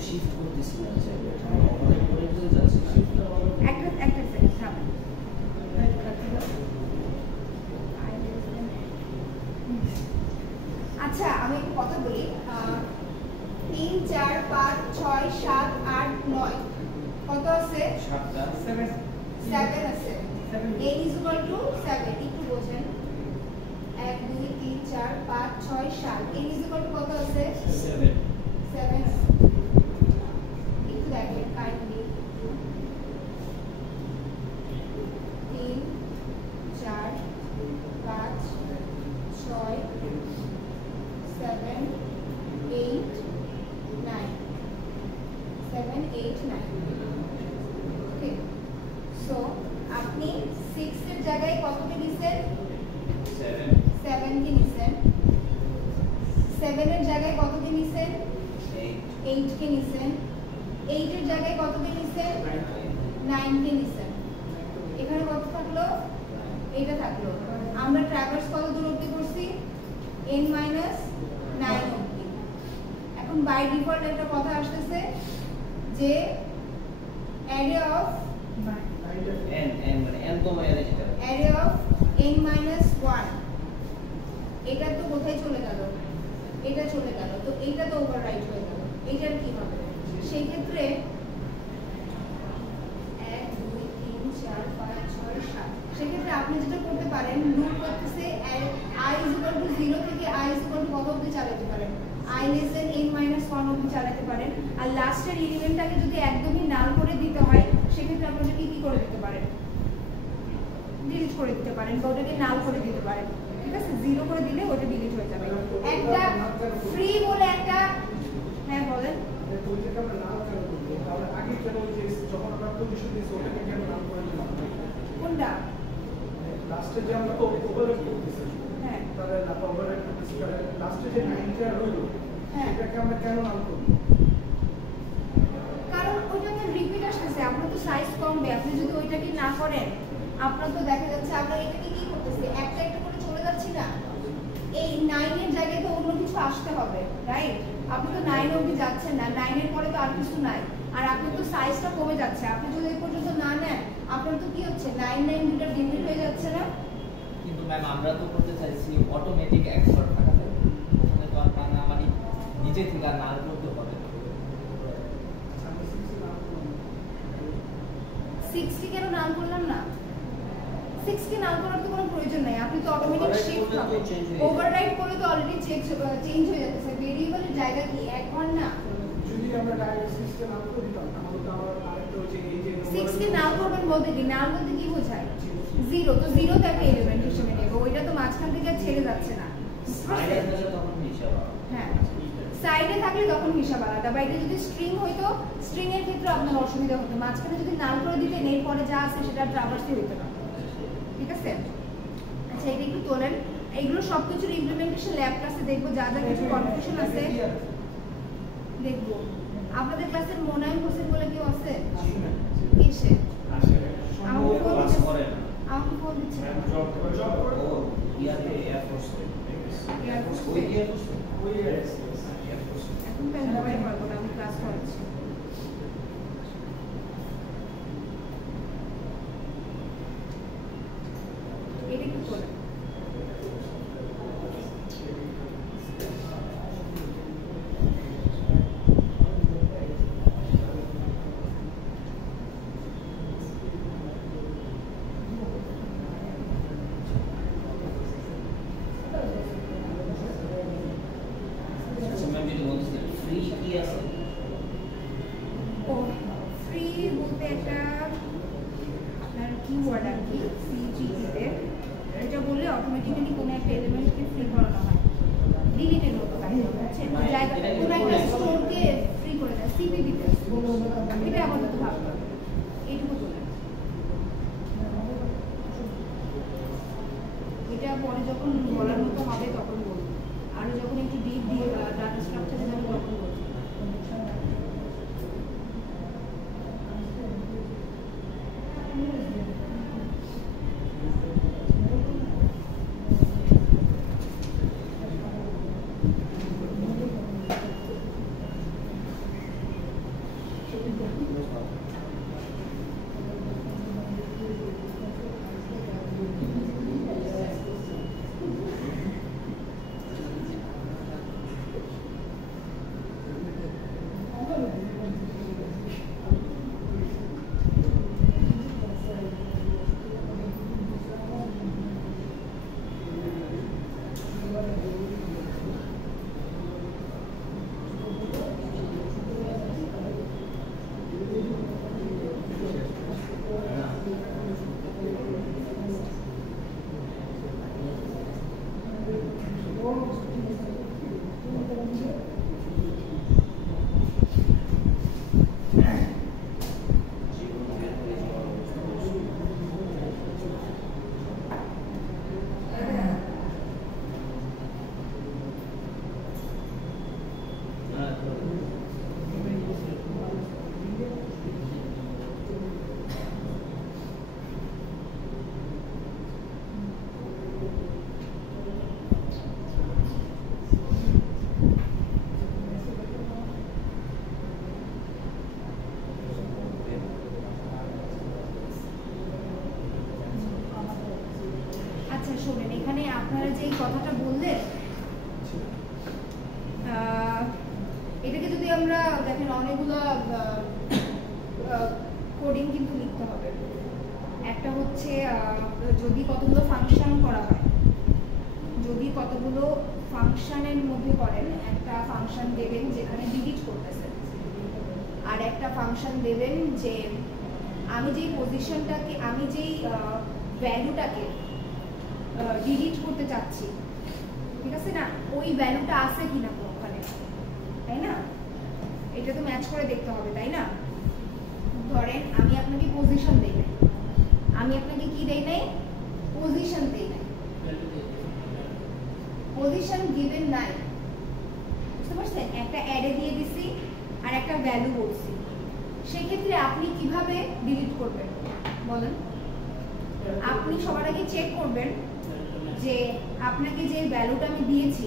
শিফট করতেছি না জায়গাটা ওভাররাইড করে তো যাচ্ছে না। একটা সেকেন্ড থামেন। আচ্ছা আমি একটু কথা বলি। 3 4 5 6 7 8 9 কত আছে? 7 আছে। n = 7 একটু বোঝেন। 1 2 3 4 5 6 7 n = কত আছে? 7 আছে। একটু দেখেন কাইন্ডলি। 3 4 5 6 7 8 9 7 8 9। ওকে, সো আপনি 6 এর জায়গায় কতকে নিছেন? 7 কে নিছেন। 7 এর জায়গায় কতকে নিছেন? 8 কে নিছেন। 8 এর জায়গায় কতকে নিছেন? 9 কে নিছেন। এখানে কত থাকলো? এটা থাকলো। আমরা ট্র্যাভার্স কত দূর অবধি করছি? n-9 অবধি। এখন বাই ডিফল্ট একটা কথা আসতেছে যে অ্যারে অফ n মানে n তো মানে যেটা অ্যারে অফ n-1 এটা তো কোথায় চলে গেল? এটা চলে গেল। তো এইটা তো ওভাররাইট হয়ে গেল। এটার কি হবে? সেই ক্ষেত্রে 1 2 3 4 5 6 7 সেক্ষেত্রে আপনি যেটা করতে পারেন, লুপ করতেছে i = 0 থেকে i = কত অবধি চালাতে পারেন? i n-1 অবধি চালাতে পারেন। আর লাস্টের এলিমেন্টটাকে যদি একদমই নাল করে দিতে হয় সেক্ষেত্রে আপনারা কি করে দিতে পারেন? ডিলিট করে দিতে পারেন বা ওটাকে নাল করে দিতে পারেন। ঠিক আছে, 0 করে দিলে ওটা ডিলিট হয়ে যাবে। একটা ফ্রি বলে একটা, হ্যাঁ বলেন। কোনটা? লাস্টে যে আমরা তো ওভাররাইড করতেছি, হ্যাঁ তাহলে ওভাররাইড করতেছি লাস্ট যে 9টা হলো হ্যাঁ। সেটাকে আমরা কেন নাম করব? কারণ ওইটাতে রিপিট আসতেছে, আপনার তো সাইজ কমবে। আপনি যদি ওইটাকে না করেন, আপনার তো দেখা যাচ্ছে আমরা এটাকে কি করতেছি, একটা একটা করে চলে যাচ্ছি না। এই 9 এর জায়গায় তো অন্য কিছু আসতে হবে, রাইট? আপনি তো 9 অবধি যাচ্ছেন না, 9 এর পরে তো আর কিছু নাই, আর আপনার তো সাইজটা কমে যাচ্ছে। আপনি যদি এই পর্যন্ত না নেন, আপনার তো কি হচ্ছে, 9 দুটো ডিলিট হয়ে যাচ্ছে না? কিন্তু ম্যাম আমরা তো করতে চাইছি অটোমেটিক এক্সপার্ট থাকাতে, ওখানে তো আর না মানে নিজে থেকে আর না করতে হবে। 60 কেন নাম করলাম না? 60 নাম করার তো কোনো প্রয়োজন নাই, আপনি তো অটোমেটিক Override শিফট করলে তো হবে। change হয়ে যাবে। ওভাররাইড করলে তো অলরেডি চেঞ্জ হয়ে যাচ্ছে। ভেরিয়েবলের জায়গা কি 1 ঘর না? যদি আমরা ডাইরেক্ট সিস্টেম নাম করে দিতাম তাহলে তো আমার আরেকটা হচ্ছে এই যে 60 নাম করবেন বলতে কি, নাম বলতে কি বোঝায়? 0, তো 0 তে একটা এলিমেন্ট হিসেবে নেব, ওইটা তো মাঝখান থেকে আর ছেড়ে যাচ্ছে না। সাইডে থাকলে তখন হিসাব হবে। হ্যাঁ, সাইডে থাকলে তখন হিসাব আলাদা। বা এটা যদি স্ট্রিং হইতো, স্ট্রিং এর ক্ষেত্রে আপনার অসুবিধা হতো। মাঝখানে যদি নাল করে দিতেন, এরপরে যা আছে সেটা ট্রাভার্সই হইতো না। ঠিক আছে? আচ্ছা, এটা একটু তোলেন। এগুলো সবকিছুর ইমপ্লিমেন্টেশন ল্যাব ক্লাসে দেখবো, যা যা কিছু কনফিউশন আছে দেখবো। আপনাদের ক্লাসের মোনায়েম হোসেন বলে কেউ আছে? কিসে? আমাকে ফোন ক্লাস দিচ্ছে। করে না। আমাকে ফোন দিচ্ছে। ও ইয়াতে এয়ারফোর্স ওই এয়ারফোর্স এখন তো আমি মোবাইল পারবো না, আমি ক্লাস করাচ্ছি। এটা একটু তোলেন। আচ্ছা ম্যাম, যেটা বলছিলেন ফ্রি কি আছে? ও ফ্রি বলতে একটা আপনার কিওয়ার্ড আর কি, সিজিতে এটা বললে অটোমেটিক্যালি কোনো একটা এলিমেন্টকে ফ্রি করানো হয়, ডিলিটের মতো কাহিনী হচ্ছে। জায়গা কোনো একটা স্টোরকে ফ্রি করে দেয়, সিপিপিতে। এটা আমাদের ভাবতে হবে, এইটুকু বললেন। এটা পরে যখন বলার মতো হবে তখন বলবো, আরো যখন একটু ডিপ দিয়ে ডাটা স্ট্রাকচারে যাবে তখন বলবো। আচ্ছা শোনেন, এখানে আপনারা যে কথাটা বললেন, এটাকে যদি আমরা দেখেন অনেকগুলো কোডিং কিন্তু লিখতে হবে। একটা হচ্ছে যদি কতগুলো ফাংশন করা হয়, যদি কতগুলো ফাংশনের মধ্যে করেন, একটা ফাংশন দেবেন যেখানে ডিলিট করতেছেন, আর একটা ফাংশন দেবেন যে আমি যেই পজিশনটাকে, আমি যেই ভ্যালুটাকে ডিলিট করতে চাচ্ছি, ঠিক আছে না, ওই ভ্যালুটা আছে কিনা ওখানে, তাই না? এটা তো ম্যাচ করে দেখতে হবে, তাই না? ধরেন আমি আপনাকে পজিশন দেই নাই, আমি আপনাকে কি দেই নাই, পজিশন দেই নাই, পজিশন গিভেন নাই, বুঝতে পারছেন? একটা অ্যারে দিয়ে দিছি আর একটা ভ্যালু বলছি, সেক্ষেত্রে আপনি কিভাবে ডিলিট করবেন বলেন? আপনি সবার আগে চেক করবেন যে আপনাকে যে ভ্যালুটা আমি দিয়েছি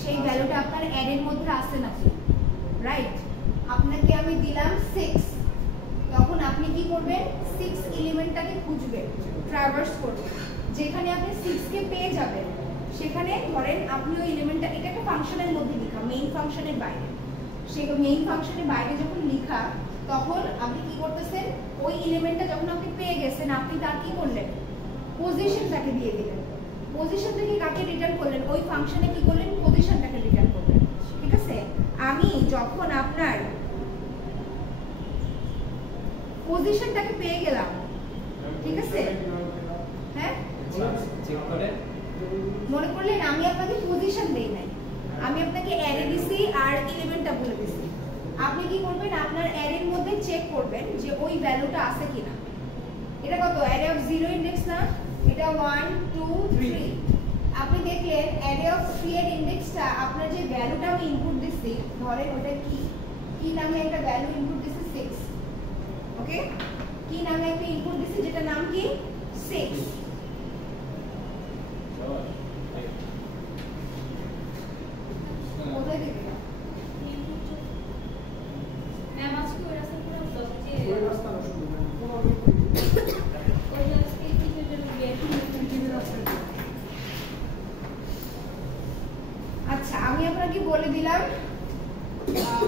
সেই ভ্যালুটা আপনার অ্যারের মধ্যে আছে নাকি, রাইট? আপনাকে আমি দিলাম 6, তখন আপনি কি করবেন? 6 এলিমেন্টটাকে খুঁজবেন, ট্রাভার্স করবেন, যেখানে আপনি 6 কে পেয়ে যাবেন সেখানে ধরেন আপনি ওই এলিমেন্টটা, এটা একটা ফাংশনের মধ্যে লেখা, মেইন ফাংশনের বাইরে, সেই মেইন ফাংশনের বাইরে যখন লেখা তখন আপনি কি করতেছেন? ওই এলিমেন্টটা যখন আপনি পেয়ে গেছেন আপনি তার কি করলেন? পজিশনটাকে দিয়ে দিলেন। পজিশন থেকে কাকে রিটার্ন করলেন? ওই ফাংশনে কি করলেন? পজিশনটাকে রিটার্ন করলেন, ঠিক আছে? আমি যখন আপনার পজিশনটাকে পেয়ে গেলাম, ঠিক আছে, হ্যাঁ, চেক করে মনে করলেন আমি আপনাকে পজিশন দেই নাই, আমি আপনাকে অ্যারে দিছি আর এলিমেন্টটা বলে দিছি। আপনি কি করবেন? আপনার অ্যারের মধ্যে চেক করবেন যে ওই ভ্যালুটা আছে কিনা। এটা কত? অ্যারে অফ 0 ইনডেক্স না, এটা 1 2 3। আপনি দেখলেন অ্যারে অফ 3 এর ইনডেক্সটা আপনার যে ভ্যালুটা আমি ইনপুট দিছি, ধরেন ওটা কি নামে একটা ভ্যালু ইনপুট দিছি 6, ওকে, কি নামে একটা ইনপুট দিছি যেটা নাম কি 6। কোথায় দিবেন? ম্যাম আজকে ওই রাস্তা পুরো যে ওই রাস্তা না শুধু না কোনো ওই রাস্তা থেকে যে বিয়ে আচ্ছা, আমি আপনাকে বলে দিলাম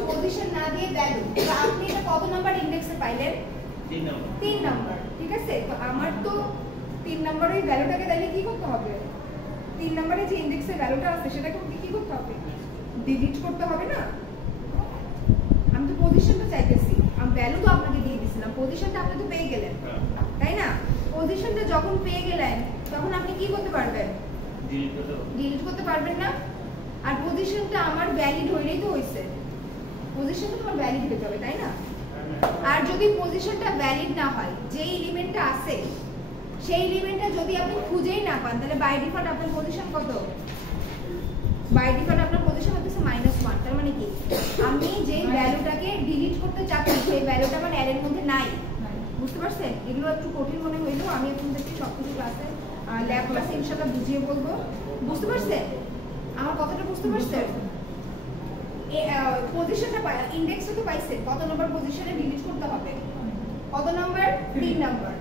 পজিশন না দিয়ে ভ্যালু। তো আপনি এটা কত নাম্বার ইনডেক্সে পাইলেন? 3 নাম্বার, ঠিক আছে। তো আমার তো 3 নাম্বারের ওই ভ্যালুটাকে তাহলে কি করতে হবে? 3 নাম্বারে যে ইনডেক্সে ভ্যালুটা আছে সেটাকে কি করতে হবে? ডিলিট করতে হবে না? আমি তো পজিশনটা চাইতেছি, আমি ভ্যালু তো আপনাকে দিয়ে দিয়েছিলাম, পজিশনটা আপনি তো পেয়ে গেলেন, তাই না? পজিশনটা যখন পেয়ে গেলেন তখন আপনি কি করতে পারবেন? ডিলিট করতে পারবেন না। আর পজিশনটা আমার ভ্যালিড হইলেই তো হইছে, পজিশনটা তোমার ভ্যালিড হয়ে যাবে, তাই না? আর যদি পজিশনটা ভ্যালিড না হয়, যে এলিমেন্টটা আছে সেই এলিমেন্টটা যদি আপনি খুঁজেই না পান, তাহলে বাই ডিফল্ট আপনার পজিশন কত? বাই ডিফল্ট আপনার পজিশন হচ্ছে -1। তার মানে কি? আমি যে ভ্যালুটাকে ডিলিট করতে চাচ্ছি সেই ভ্যালুটা আমার অ্যারের মধ্যে নাই। বুঝতে পারছেন? এগুলো একটু কঠিন মনে হইলো, আমি আপনাদেরকে সবকিছু ক্লাসে ল্যাব ক্লাসে ইনশাআল্লাহ বুঝিয়ে বলবো। বুঝতে পারছেন আমার কথাটা? বুঝতে পারছেন? পজিশনটা ইনডেক্সটা তো পাইছেন, কত নম্বর পজিশনে ডিলিট করতে হবে? কত নাম্বার? 3 নাম্বার।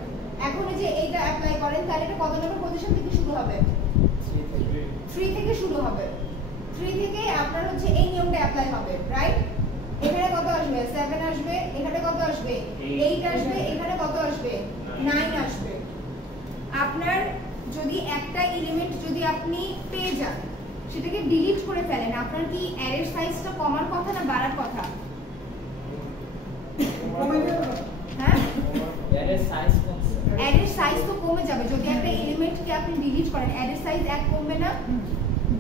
এখন এই যে এইটা অ্যাপ্লাই করেন, তাহলে এটা কত নম্বর পজিশন থেকে শুরু হবে? 3 থেকে শুরু হবে। 3 থেকে আপনার হচ্ছে এই নিয়মটা অ্যাপ্লাই হবে, রাইট? এখানে কত আসবে? 7 আসবে, এখানে কত আসবে? 8 আসবে, এখানে কত আসবে? 9 আসবে। আপনার যদি একটা এলিমেন্ট যদি আপনি পেয়ে যান, সেটাকে ডিলিট করে ফেলেন, আপনার কি অ্যারের সাইজটা কমার কথা না বাড়ার কথা? হ্যাঁ, অ্যারের সাইজ কমছে, অ্যারের সাইজ তো কমে যাবে যদি একটা এলিমেন্টকে আপনি ডিলিট করেন। অ্যারের সাইজ 1 কমবে না?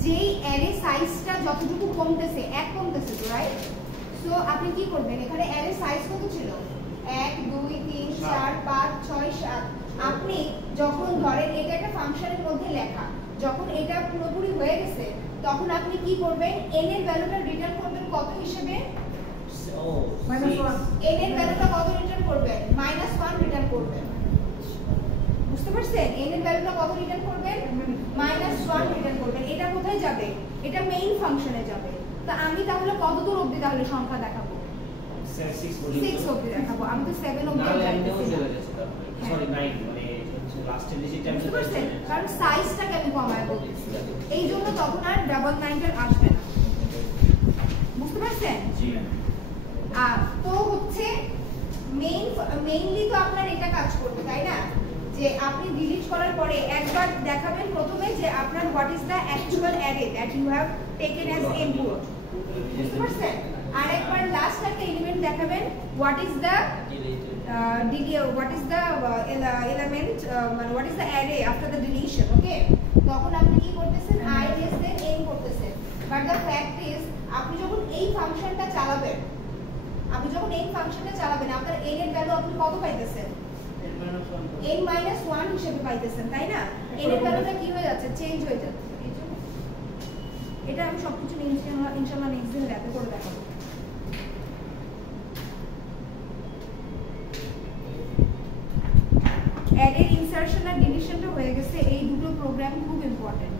যেই অ্যারে সাইজটা যতটুকু কমতেছে, 1 কমতেছে তো, রাইট? সো আপনি কি করবেন? এখানে অ্যারে সাইজ কত ছিল? 1 2 3 4 5 6 7। আপনি যখন ধরেন এটা একটা ফাংশনের মধ্যে লেখা, যখন এটা পুরোপুরি হয়ে গেছে তখন আপনি কি করবেন? n এর ভ্যালুটা রিটার্ন করবেন কত হিসেবে? -1 n এর ভ্যালুটা কত রিটার্ন করবেন? -1 রিটার্ন করবেন। বুঝতে পারছেন? n এর ভ্যালুটা কত রিটার্ন করবেন? -1 রিটার্ন করবেন। এটা কোথায় যাবে? এটা মেইন ফাংশনে যাবে। তো আমি তাহলে কত দূর অবধি তাহলে সংখ্যা দেখাবো? 6 অবধি দেখাবো। আমি তো 7 অবধি দেখাচ্ছি না। সরি 9 মানে লাস্টের ডিজিটটা আমি বুঝতে পারছেন? কারণ সাইজটাকে আমি কমায় বলতেছি, এই জন্য তখন আর ডাবল নাইনটার আসবে না। বুঝতে পারছেন? জি। তো হচ্ছে মেইনলি তো আপনার এটা কাজ করবে, তাই না? যে আপনি ডিলিট করার পরে একবার দেখাবেন প্রথমে যে আপনার what is the actual array that you have taken as input. বুঝতে পারছেন? আর একবার লাস্ট একটা এলিমেন্ট দেখাবেন what is the what is the element what is the array after the deletion, okay? তখন আপনি কি করতেছেন? I less than n করতেছেন। but the fact is আপনি যখন এই ফাংশনটা চালাবেন, আপনার n এর ভ্যালু আপনি কত পাইতেছেন? n-1 হিসেবে পাইতেছেন, তাই না? n এর ভ্যালুটা কি হয়ে যাচ্ছে? চেঞ্জ হয়ে যাচ্ছে। এটা আমি সবকিছু ইনশাআল্লাহ নেক্সট দিন ল্যাবে করে দেখাবো। অ্যাডের ইনসারশন আর ডিলিশনটা হয়ে গেছে, এই দুটো প্রোগ্রাম খুব ইম্পর্টেন্ট।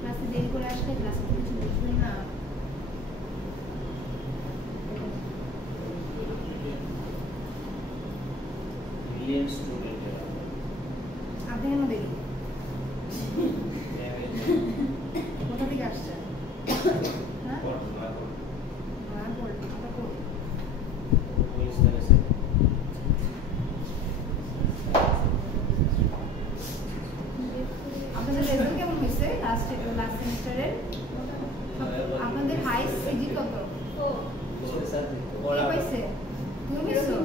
ক্লাসে দেরি করে আসলে ক্লাসে তো কিছু বুঝবে না। ব্রিলিয়ান্ট স্টুডেন্ট আপনি কেন দেরি? কোথা থেকে আসছেন? হ্যাঁ? হ্যাঁ, বলুন, কথা বলুন। আপনাদের রেজাল্ট কেমন হয়েছে লাস্ট সেমিস্টারের? আপনাদের হাই সিজি কত? কে পাইছে? তুমি পাইছো?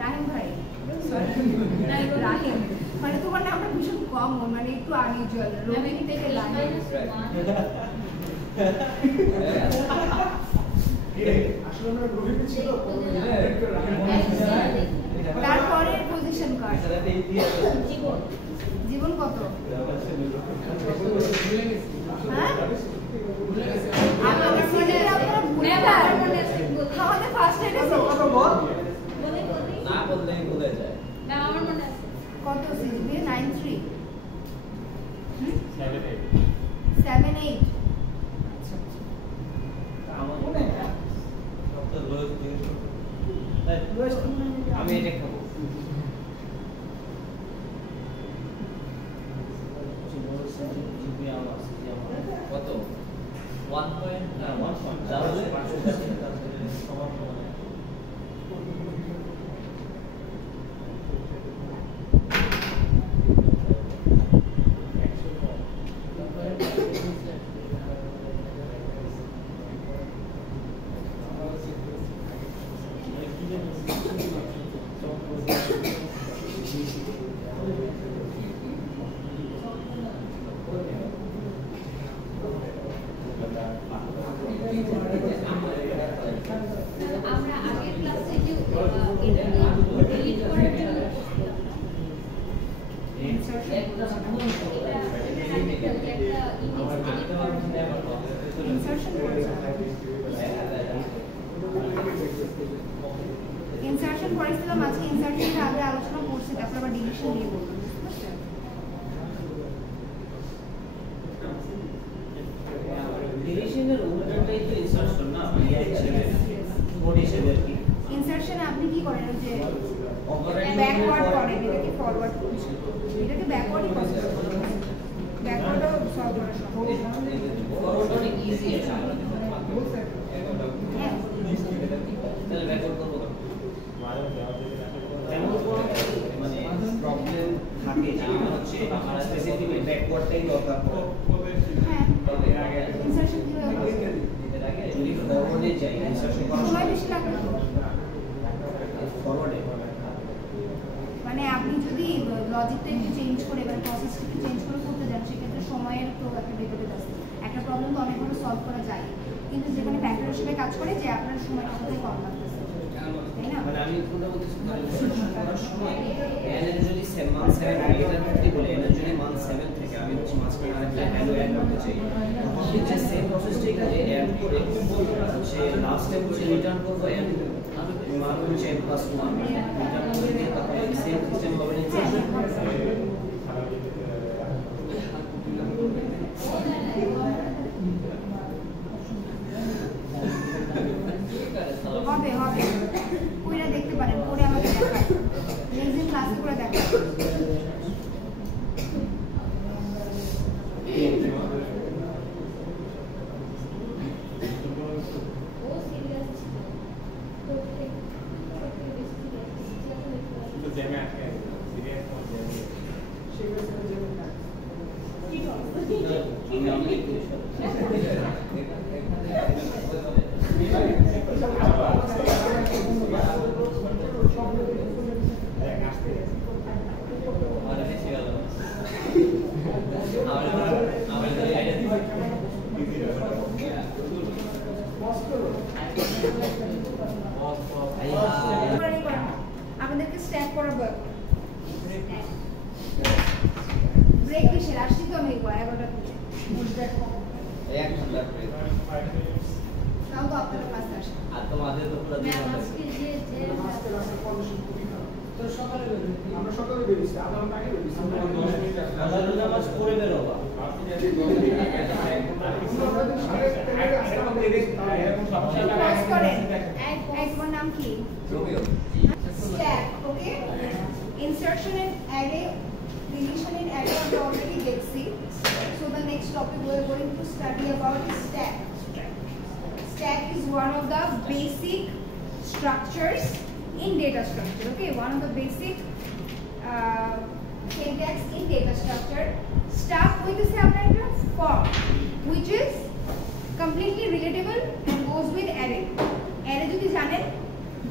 রাহিম ভাই। রাহিম মানে তোমার নামটা ভীষণ কমন, মানে একটু আনইউজুয়াল। রোহিণী থেকে রাহিম। তারপরের পজিশন কার? জীবন কত? হ্যাঁ? আমাদের সিজিতে আপনারা ভুলে যান। আমাদের ফার্স্ট ইয়ারে কত বল? না বললেই ভুলে যায়। কত সিজিপিএ? 93 7-8 7-8। আচ্ছা আমি এটা খাবো। কত 1 পয়েন্ট না 1 পয়েন্ট তাহলে সমান সমান আমরা আগের ক্লাসে যে এটা ডিলিট করার জন্য ইনসারশন করেছিলাম আজকে, ইনসারশনটা আগে আলোচনা করছি, তারপর আবার ডিলিশন নিয়ে বললাম। ডিলিশনের উল্টাটাই তো ইনসারশন না, কোড হিসেবে আর কি। ইনসারশনে আপনি কি করেন যে অপারেটর ব্যাকওয়ার্ড করেন, এটাকে ফরওয়ার্ড করছেন, এটাকে ব্যাকওয়ার্ডই কনসিডার করেন। ব্যাকওয়ার্ডও সলভ করা সম্ভব। ফরওয়ার্ড অনেক ইজি আছে। হ্যাঁ, তাহলে ব্যাকওয়ার্ড করব কেন? তেমন কোনো মানে প্রবলেম থাকে যেটা হচ্ছে আমার স্পেসিফিক ব্যাকওয়ার্ডটাই দরকার পড়ে। হ্যাঁ, ইনসারশন কিভাবে করবেন? যদি ফরওয়ার্ডে যাই ইনসারশন করার সময় বেশি লাগবে তো। ফরওয়ার্ডে মানে আপনি যদি লজিকটা একটু চেঞ্জ করে বা প্রসেসটা একটু চেঞ্জ করে করতে যান, সেক্ষেত্রে সময়ের তো একটা বেগতে আছে। একটা প্রবলেম তো অনেকভাবে সলভ করা যায়, কিন্তু যেখানে ফ্যাক্টর হিসেবে কাজ করে যে আপনার সময়টা কোথায় কম লাগতেছে, তাই না? মানে আমি কোনটা বলতেছি ইনসারশন করার সময় এর যদি মান 7 এটার ক্ষেত্রে বলে এর যদি মান 7 থেকে আমি হচ্ছে মাঝখানে আরেকটা ভ্যালু অ্যাড করতে চাই, তখন হচ্ছে সেম প্রসেসটাই কাজে অ্যাড করে হচ্ছে লাস্টে হচ্ছে রিটার্ন করব এন মান হচ্ছে n+1 রিটার্ন করে দিয়ে তারপরে সেম সিস্টেম হবে ইনসারশন। হবে হবে, কইরা দেখতে পারেন, করে আমাকে দেখান, নেক্সট দিন ক্লাসে করে দেখান। ও সিরিয়াস ছিল তো আমি ব্রেক কিসের? আসছি তো আমি 11টা থেকে। এই 1 ঘন্টা করে তাও তো আপনারা ক্লাসে আসেন। আর তোমাদের তো পুরো দিন ম্যাম হবে। আজকে যে তো সকালে বেরোবে। আমরা সকালে বেরিয়েছি, আধা ঘন্টা আগে বেরিয়েছি। ফজরের নামাজ পড়ে বেরোবা। ক্লাস করেন। এই তোমার নাম কি? রবিও Stack, okay? Insertion in array, deletion in array we already দেখছি. So the next topic we are going to study about is stack. Stack is one of the basic structures in data structure. Okay, one of the basic syntax in data structure. Stack with the form, which is completely relatable and goes with array. Array যদি জানেন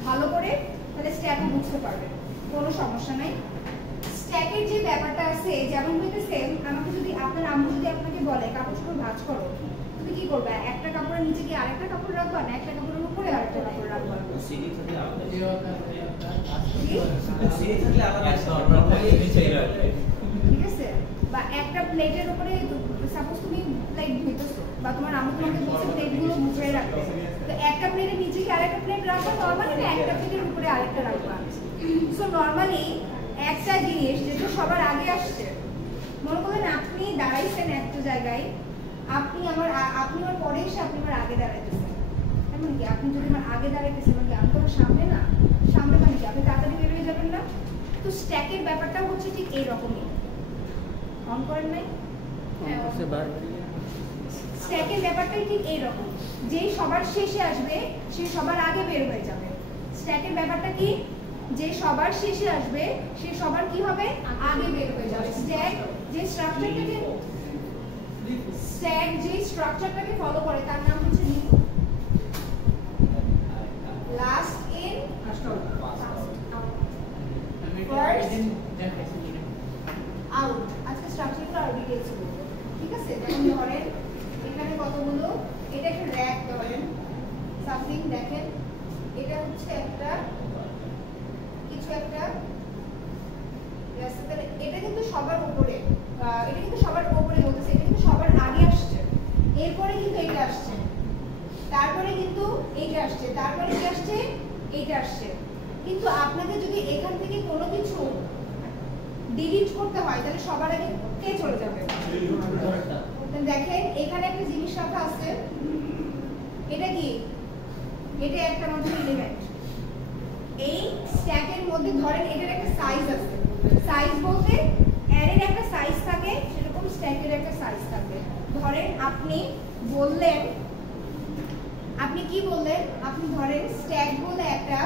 ভালো করে তাহলে স্ট্যাকও বুঝতে পারবেন, কোনো সমস্যা নাই। স্ট্যাকের যে ব্যাপারটা আছে, যেমন হইতেছে আমাকে যদি আপনার আম্মু যদি আপনাকে বলে কাপড় চোপড় ভাঁজ করো, তুমি কি করবে? একটা কাপড়ের নিচে কি আরেকটা কাপড় রাখবা, না একটা কাপড়ের উপরে আরেকটা কাপড় রাখবা? সিডি থাকলে আলাদা। এই কি? সিডি থাকলে আলাদা। নিচেই রাখবে। ঠিক আছে? বা একটা প্লেটের উপরে সাপোজ তুমি প্লেট ধুইতেছো বা তোমার আম্মু তোমাকে বলছে প্লেটগুলো মুছে রাখতে, তো একটা প্লেটের নিচে কি আরেকটা প্লেট রাখবা নরমালি, না একটা প্লেটের উপরে আরেকটা রাখবা? সো নরমালি একটা জিনিস যেটা সবার আগে আসছে, মনে করেন আপনি দাঁড়াইছেন একটা জায়গায়, আপনি আমার পরে এসে আপনি আমার আগে দাঁড়াইতেছেন, এমন কি? আপনি যদি আমার আগে দাঁড়াইতেছেন মানে আমি তো আমার সামনে না, সামনে মানে কি আপনি তাড়াতাড়ি বের হয়ে যাবেন না? তো স্ট্যাকের ব্যাপারটা হচ্ছে ঠিক এইরকমই। অন করেন নাই? স্ট্যাকের ব্যাপারটাই ঠিক এইরকম, যে সবার শেষে আসবে সে সবার আগে বের হয়ে যাবে। স্ট্যাকের ব্যাপারটা কি? যে সবার শেষে আসবে সে সবার কি হবে? আগে বের হয়ে যাবে। স্ট্যাক যে স্ট্রাকচারটাকে ফলো করে তার নাম হচ্ছে লিফ। Last in out. আজকে স্ট্রাকচারগুলো আর ডিটেইলস বলবো, ঠিক আছে? যেমন ধরেন এখানে কতগুলো, এটা একটা র‍্যাক ধরেন সামথিং, দেখেন এটা হচ্ছে একটা কিছু একটা রাস্তা, এটা কিন্তু সবার উপরে, এটা কিন্তু সবার উপরে বলতেছে, এটা কিন্তু সবার আগে আসছে, এরপরে কিন্তু এটা আসছে, তারপরে কিন্তু এইটা আসছে, তারপরে কি আসছে? এইটা আসছে। কিন্তু আপনাকে যদি এখান থেকে কোনো কিছু ডিলিট করতে হয় তাহলে সবার আগে কে চলে যাবে? দেখেন এখানে একটা জিনিস রাখা আছে, এটা কি? এটা একটা মাত্র এলিমেন্ট। এই স্ট্যাকের মধ্যে ধরেন এটার একটা সাইজ আছে, সাইজ বলতে অ্যারের একটা সাইজ থাকে, সেরকম স্ট্যাকের একটা সাইজ থাকে। ধরেন আপনি বললেন, আপনি কি বললেন? আপনি ধরেন স্ট্যাক বলে একটা,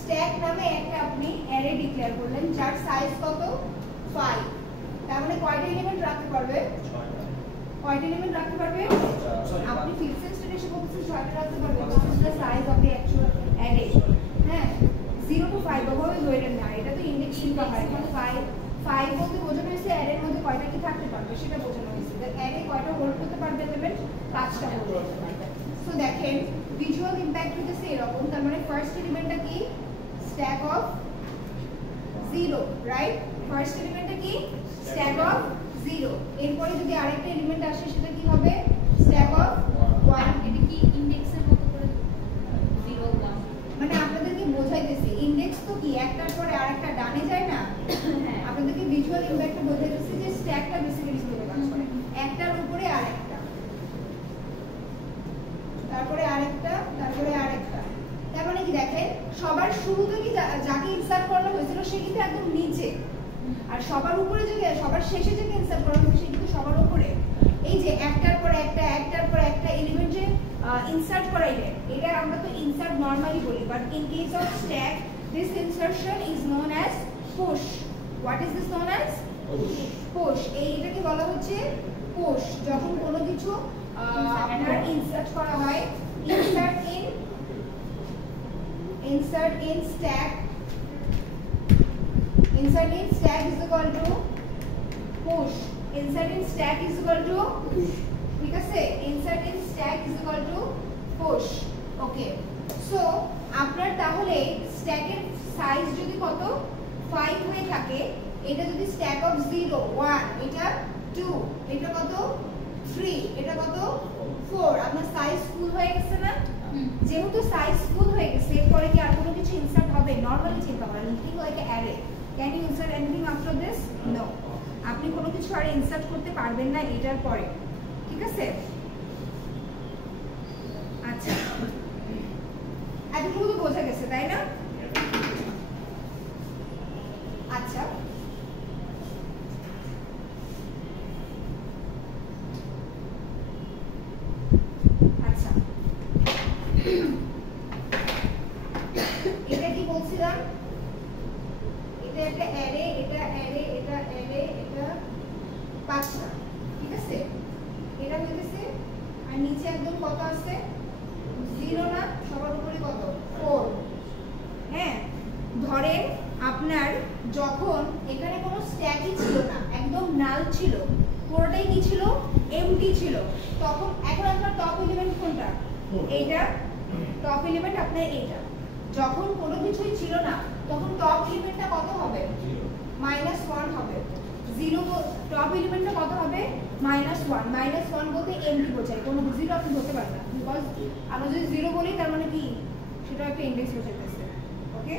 স্ট্যাক নামে একটা আপনি অ্যারে ডিক্লেয়ার করলেন যার সাইজ কত? 5। তার মানে কয়টা এলিমেন্ট রাখতে পারবে? 6টা এলিমেন্ট রাখতে পারবে। আপনি ফিফথ সেমিস্টারে এসে বলছেন 6টা রাখতে পারবে। This is the size of the actual array. হ্যাঁ, 0 to 5 ওভাবে ধরে না, এটা তো ইন্ডেক্সিং করা হয়। কিন্তু 5 বলতে বোঝানো হয়েছে অ্যারের মধ্যে কয়টা কি থাকতে পারবে সেটা বোঝানো হয়েছে। অ্যারে কয়টা হোল্ড করতে পারবে এলিমেন্ট? 5টা হোল্ড করতে পারবে। সো দেখেন ভিজুয়াল ইমপ্যাক্ট হইতেছে এরকম, তার মানে ফার্স্ট এলিমেন্টটা কি? Stack of 0, right? ফার্স্ট এলিমেন্টটা কি? Stack of 0। এরপরে যদি আরেকটা এলিমেন্ট আসে সেটা কি হবে? Stack of 1। এটা কি ইন্ডেক্সের মতো করে 0 1? মানে আপনাদেরকে বোঝাইতেছি ইনডেক্স তো কি একটার পরে আরেকটা ডানে যায় না? হ্যাঁ। আপনাদেরকে ভিজুয়াল ইমপ্যাক্টটা বোঝাইতেছি যে স্ট্যাকটা বেসিক্যালি কিভাবে কাজ করে। একটার উপরে আরেকটা, তারপরে আরেকটা, তারপরে আরেকটা। তার মানে কি দেখেন সবার শুরুতে কি যাকে ইনসার্ট করানো হয়েছিল সে কিন্তু একদম নিচে, আর সবার উপরে যে সবার শেষে যাকে ইনসার্ট করানো হয়েছে সে কিন্তু সবার উপরে। এই যে একটার পর একটা, একটার পর একটা এলিমেন্ট যে ইনসার্ট করাইলে, এটা আমরা তো ইনসার্ট নরমালি বলি, but in case of stack this insertion is known as push. What is this known as? Push. এইটাকে বলা হচ্ছে পুশ। যখন কোনো কিছু আপনার ইনসার্ট করা হয়, insert in stack, insert in stack is equal to push. Insert in stack is equal to push. ঠিক আছে? insert in stack is equal to push. Okay, so আপনার তাহলে স্ট্যাকের সাইজ যদি কত 5 হয়ে থাকে, এটা যদি স্ট্যাক অফ 0 1 এটা 2 এটা কত 3 এটা কত 4 আপনার সাইজ ফুল হয়ে গেছে না যেহেতু সাইজ ফুল হয়ে গেছে এরপরে কি আর কোনো কিছু ইনসার্ট হবে নরমালি চিন্তা করেন looking like a array can you insert anything after this no আপনি কোনো কিছু আর ইনসার্ট করতে পারবেন না এটার পরে ঠিক আছে আচ্ছা এতটুকু তো বোঝা গেছে তাই না আচ্ছা আচ্ছা এটা কি বলছিলাম এটা একটা অ্যারে এটা অ্যারে এটা অ্যারে এটা পাঁচটা ঠিক আছে এটা হইতেছে আর নিচে একদম কত আছে 0 না সবার উপরে কত 4 হ্যাঁ ধরেন আপনার যখন এখানে কোনো স্ট্যাকই ছিল না একদম নাল ছিল পুরোটাই কি ছিল এমটি ছিল তখন এখন আপনার টপ এলিমেন্ট কোনটা এইটা টপ এলিমেন্ট আপনার এইটা যখন কোনো কিছুই ছিল না তখন টপ এলিমেন্টটা কত হবে -1 হবে 0 টপ এলিমেন্টটা কত হবে -1 -1 বলতে এমটি বোঝায় কোনো 0 আপনি বলতে পারবেন না বিকজ আমরা যদি 0 বলি তার মানে কি সেটা একটা ইন্ডেক্স বোঝাইতেছে ওকে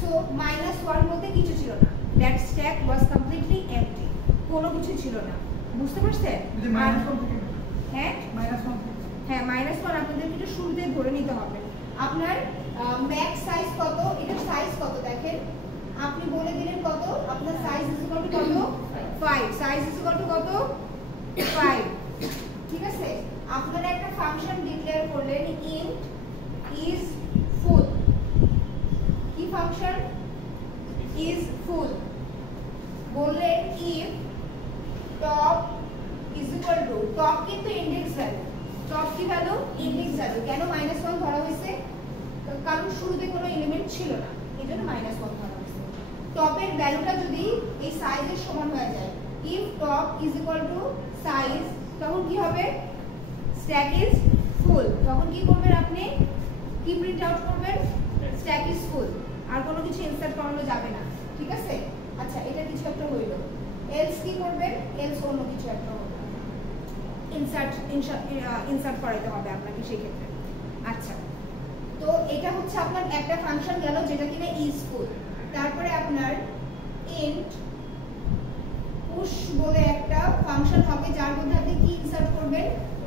সো -1 বলতে কিছু ছিল না that stack was completely empty কোনো কিছু ছিল না বুঝতে পারছেন যদি -1 থেকে হ্যাঁ -1 হ্যাঁ -1 আপনাদের একটু শুরুতে ধরে নিতে হবে আপনার ম্যাক্স সাইজ কত এটার সাইজ কত দেখেন আপনি বলে দিলেন কত আপনার সাইজ ইজ ইকুয়াল টু কত 5 সাইজ ইজ ইকুয়াল টু কত 5 ঠিক আছে আপনারা একটা ফাংশন ডিক্লেয়ার করলেন int is full কি ফাংশন is full বললেন if top is equal to top কিন্তু ইনডেক্স ভ্যালু টপ কি ভ্যালু ইনডেক্স ভ্যালু কেন -1 ধরা হয়েছে কারণ শুরুতে কোনো এলিমেন্ট ছিল না এজন্য -1 ধরা হয়েছে টপের ভ্যালুটা যদি এই সাইজের সমান হয়ে যায় if top is equal to size তখন কি হবে stack is full তখন কি করবেন আপনি কি প্রিন্ট আউট করবেন stack is full আর কোনো কিছু ইনসার্ট করানো যাবে না ঠিক আছে আচ্ছা এটা কিছু একটা হইল else কি করবেন else অন্য কিছু একটা হবে ইনসার্ট করাইতে হবে আপনাকে সেই ক্ষেত্রে আচ্ছা তো এটা হচ্ছে আপনার একটা ফাংশন গেল যেটা কিনা is full তারপরে আপনার int push বলে একটা ফাংশন হবে যার মধ্যে আপনি কি ইনসার্ট করবেন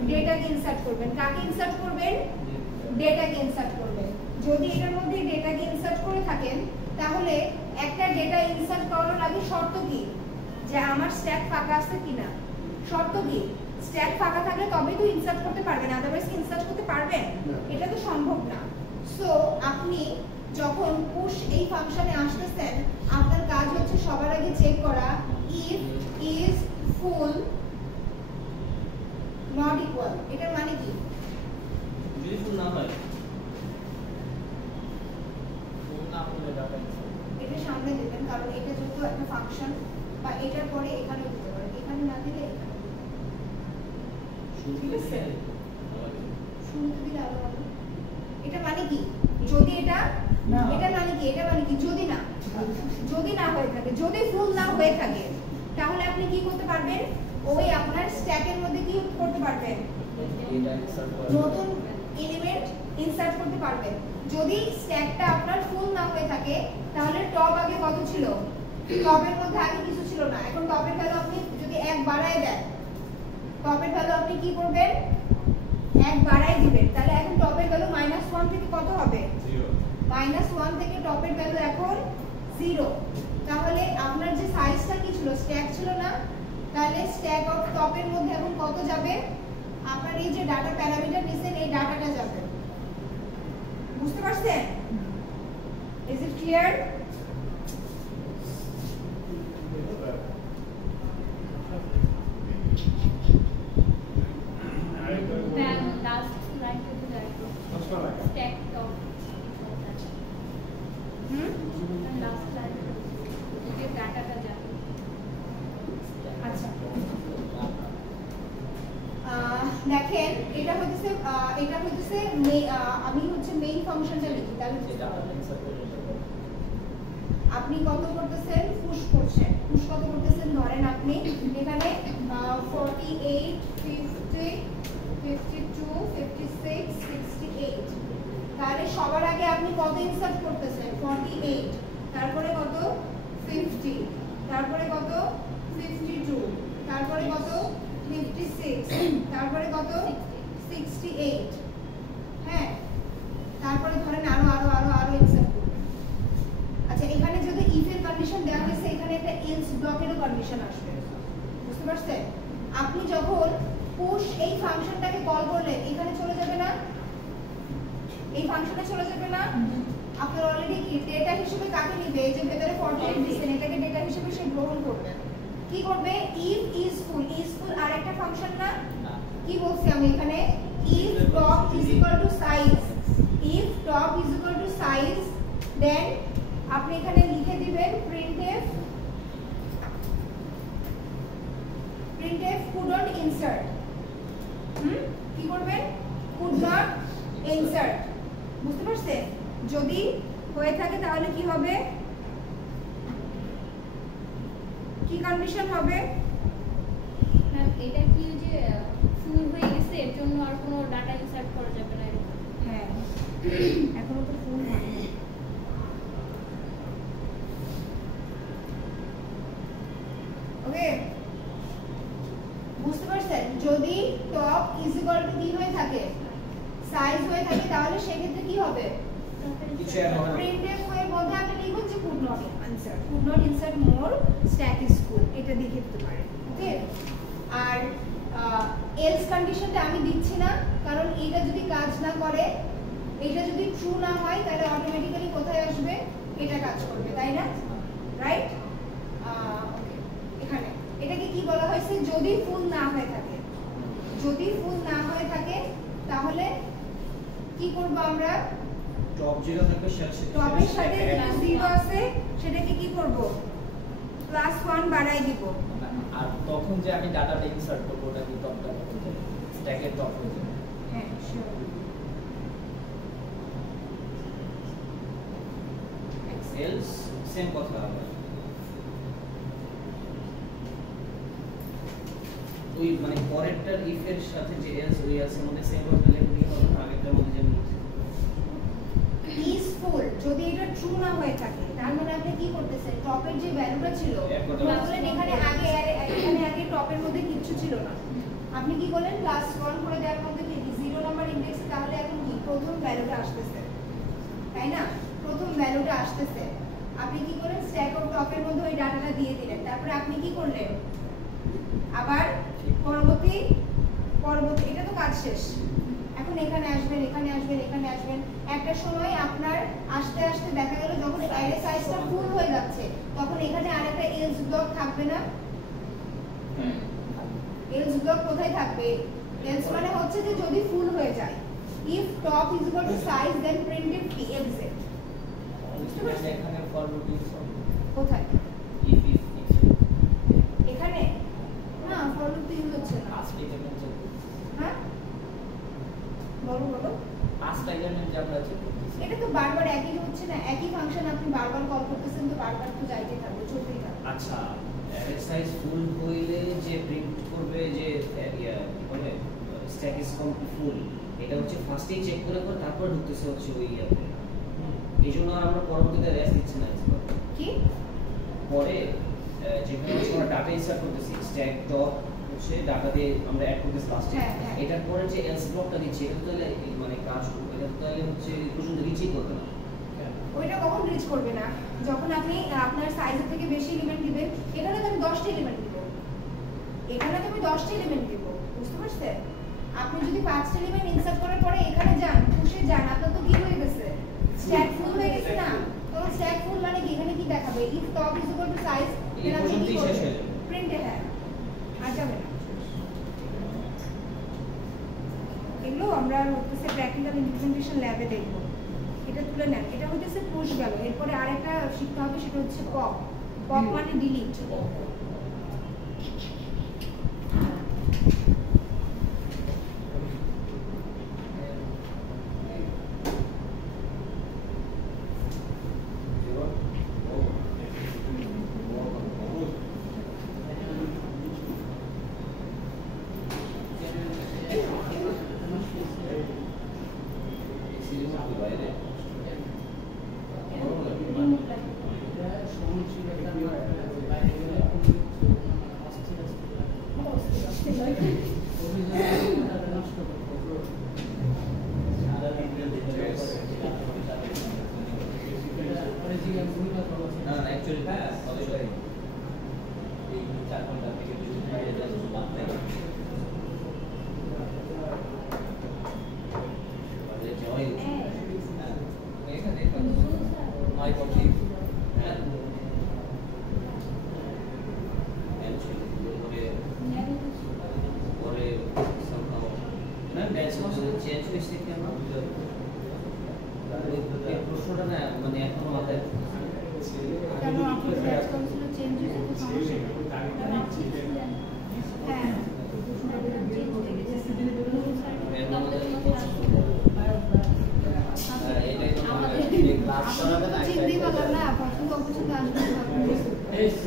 ডেটাকে ইনসার্ট করবেন কাকে ইনসার্ট করবেন ডেটাকে ইনসার্ট করবেন যদি এটার মধ্যে ডেটাকে ইনসার্ট করে থাকেন তাহলে একটা ডেটা ইনসার্ট করানোর আগে শর্ত কি যে আমার স্ট্যাক ফাঁকা আছে কিনা শর্ত কি স্ট্যাক ফাঁকা থাকলে তবেই তো ইনসার্ট করতে পারবেন আদারওয়াইজ কি ইনসার্ট করতে পারবেন এটা তো সম্ভব না সো আপনি যখন পুশ এই ফাংশনে আসতেছেন আপনার কাজ হচ্ছে সবার আগে চেক করা if is full not equal এটার মানে কি যদি ফুল না হয় ফুল না হলে ডাটা এটা সামনে দিবেন কারণ এটা যেহেতু একটা ফাংশন বা এটার পরে এখানে দিতে পারেন এখানে না দিলে এখানে ঠিক আছে শুরুতে দিলে আলাদা হবে এটা মানে কি যদি এটা মানে কি এটা মানে কি যদি না হয়ে থাকে যদি ফুল না হয়ে থাকে তাহলে আপনি কি করতে পারবেন ওই আপনার স্ট্যাকের মধ্যে কি করতে পারবেন নতুন এলিমেন্ট ইনসার্ট করতে পারবেন যদি স্ট্যাকটা আপনার ফুল না হয়ে থাকে তাহলে টপ আগে কত ছিল টপের মধ্যে আগে কিছু ছিল না এখন টপের ভ্যালু আপনি যদি 1 বাড়ায় দেন টপের ভ্যালু আপনি কি করবেন 1 বাড়ায় দিবেন তাহলে এখন টপের ভ্যালু -1 থেকে কত হবে 0 -1 থেকে টপের ভ্যালু এখন 0 তাহলে আপনার যে সাইজটা কি ছিল স্ট্যাক ছিল না তাহলে স্ট্যাক অফ টপের মধ্যে এখন কত যাবে আপনার এই যে ডাটা প্যারামিটার নিছেন এই ডাটাটা যাবে বুঝতে পারছেন is it clear last line to the stack top last line ये डाटा का जाए আচ্ছা দেখেন এটা হচ্ছে, আমি হচ্ছে মেইন ফাংশনটা লিখি তাহলে যেটা আমরা ইনসার্ট করে আপনি কত করতেছেন, পুশ করছেন। পুশ কত করতেছেন, ধরেন আপনি এখানে 48, 50, 52, 56, 68। তাহলে সবার আগে আপনি কত ইনসার্ট করতেছেন, 48, তারপরে কত 50, তারপরে কত 52, তারপরে কত 56, তারপরে কত 68। হ্যাঁ, তারপরে ধরেন আরো আরো আরো আরো ইনসার্ট করবেন। আচ্ছা, এখানে যদি ইফ এর কন্ডিশন দেওয়া হয়েছে, এখানে একটা এলস ব্লকেরও কন্ডিশন আসবে, বুঝতে পারছেন? আপনি যখন পুশ এই ফাংশনটাকে কল করলেন, এখানে চলে যাবে না, এই ফাংশনে চলে যাবে না। আপনার অলরেডি কি ডেটা হিসেবে কাকে নিবে, এই যে ভেতরে 48 দিবেন, এটাকে ডেটা হিসেবে সে গ্রহণ করবে। কি করবে, ইফ ইজ ফুল আরেকটা ফাংশন না, কি বলছি আমি এখানে, if top is equal to size, if top is equal to size, then আপনি এখানে লিখে দিবেন printf could not insert। কি করবেন, could not insert, বুঝতে পারছেন? যদি হয়ে থাকে তাহলে কি হবে, কি কন্ডিশন হবে? ম্যাম এটা কি যে ফুল হয়ে গেছে এর জন্য আর কোনো ডাটা ইনসার্ট করা যাবে না এরকম? হ্যাঁ, এখনো তো ফুল হয়নি। ওকে, বুঝতে পারছেন? যদি টপ ইজ ইকুয়াল টু কি হয়ে থাকে, সাইজ হয়ে থাকে, তাহলে সেক্ষেত্রে কি হবে, কিছু অ্যাড হবে না। প্রিন্টএফ এর মধ্যে আপনি লিখবেন যে could not insert more stack is full, এটা লিখে দিতে পারেন। ওকে, আর এলস কন্ডিশনটা আমি দিচ্ছি না, কারণ এটা যদি কাজ না করে, এটা যদি ট্রু না হয়, তাহলে অটোমেটিক্যালি কোথায় আসবে, এটা কাজ করবে, তাই না? রাইট? ওকে, এখানে এটাকে কি বলা হয়েছে, যদি ফুল না হয়ে থাকে। যদি ফুল না হয়ে থাকে তাহলে কি করব আমরা, টপ 0 থাকবে, টপের সাথে যেটা 0 আছে সেটাকে কি করব, +1 বাড়াই দিব। আর তখন যে আমি ডাটাটা ইনসার্ট করব, ওটা কি টপটা হয়ে যাবে, স্ট্যাকের টপ হয়ে যাবে। হ্যাঁ, শিওর। এলস সেম কথা আবার ওই মানে পরেরটার ইফ এর সাথে যে এলস ওই এলসের মধ্যে সেম কথা লিখে দিলে হবে না, আগেরটার মধ্যে যেমন ইজ ফুল যদি এটা ট্রু না হয়ে থাকে, তার মানে আপনি কি করতেছেন, টপের যে ভ্যালুটা ছিল, তাহলে এখানে আগে টপের মধ্যে কিছু ছিল না, আপনি কি করলেন, +1 করে দেওয়ার মধ্যে কি 0 নাম্বার ইনডেক্স, তাহলে এখন কি প্রথম ভ্যালুটা আসতেছে, তাই না? প্রথম ভ্যালুটা আসতেছে, আপনি কি করলেন, স্ট্যাক অফ টপের মধ্যে ওই ডাটাটা দিয়ে দিলেন, তারপরে আপনি কি করলেন, আবার পরবর্তী এটা তো কাজ শেষ। এখন এখানে আসবেন, এখানে আসবেন, এখানে আসবেন, একটা সময় আপনার আস্তে আস্তে দেখা গেল যখন অ্যারে সাইজটা ফুল হয়ে যাচ্ছে, তখন এখানে আরেকটা এলস ব্লক থাকবে না? এলস ব্লক কোথায় থাকবে, এলস মানে হচ্ছে যে যদি ফুল হয়ে যায়, if top is equal to size then printf কি exit, বুঝতে পারছেন? এখানে ফর লুপ ইউজ হবে, কোথায়, ইফ এখানে না, ফর লুপ তো ইউজ হচ্ছে না। পাঁচটা এলিমেন্ট যে হ্যাঁ, বলো। পাঁচটা এলিমেন্ট যে আমরা চেক করতেছি, এটা তো বারবার একই হচ্ছে না, একই ফাংশন আপনি বারবার কল করতেছেন, তো বারবার তো যাইতেই থাকবে, চলতেই থাকবে। আচ্ছা অ্যারে সাইজ ফুল হইলে যে প্রিন্ট করবে যে মানে স্ট্যাক ইজ কমপ্লিট ফুল, এটা হচ্ছে ফার্স্টেই চেক করে তারপর ঢুকতেছে হচ্ছে ওই ইয়াতে, এই জন্য আর আমরা পরবর্তীতে রেস্ট দিচ্ছি না। কি পরে যেখানে আমরা ডাটা ইনসার্ট করতেছি, স্ট্যাক ডট হচ্ছে ডাটা দিয়ে আমরা অ্যাড করতেছি লাস্টে, হ্যাঁ। এটার পরে যে এলস ব্লকটা দিচ্ছি, এটা তো তাহলে মানে কাজ করবে, এটা তো তাহলে হচ্ছে এই পর্যন্ত রিচই করবে না। ওইটা কখন রিচ করবে না, যখন আপনি আপনার সাইজের থেকে বেশি এলিমেন্ট দিবেন। এখানে তো আমি 10টা এলিমেন্ট দিব, এখানে তো আমি 10টা এলিমেন্ট দিব, বুঝতে পারছেন? আপনি যদি 5টা এলিমেন্ট ইনসার্ট করার পরে এখানে যান, পুশে যান, আপনার তো কি হয়ে গেছে, স্ট্যাক ফুল হয়ে গেছে না? তখন স্ট্যাক ফুল মানে কি, এখানে কি দেখাবে, if top is equal two size, এই আপনি কি পর্যন্তই শেষ করবেন, হয়ে যাবে। প্রিন্টে, হ্যাঁ, আর যাবে না। এগুলো আমরা হচ্ছে প্র্যাকটিক্যাল ইমপ্লিমেন্টেশন ল্যাবে দেখব। এটা তুলে নেন, এটা হচ্ছে পুশ গেল, এরপরে আরেকটা শিখতে হবে, সেটা হচ্ছে পপ মানে ডিলিট। সিরিজের বাইরে না অ্যাকচুয়ালি অবশ্যই এই 4 ঘন্টা থেকে যদি বাইরে যাই বাদ দেয় বাইরে যাওয়াই উচিত। এখানে মাই পক্ষে হ্যাঁ Actually, পরে somehow ম্যাম ব্যাচ চেঞ্জ হয়েছে কেন? এই প্রশ্নটা না মানে এখনো মাথায় কেন আপনার ব্যাচ কাউন্সিলর চেঞ্জ হয়েছে তো সমস্যা নেই। হ্যাঁ এটাই তো ক্লাস করাবে না চিন্তাই পারলাম না প্রথম কম্পিটিশন আসবে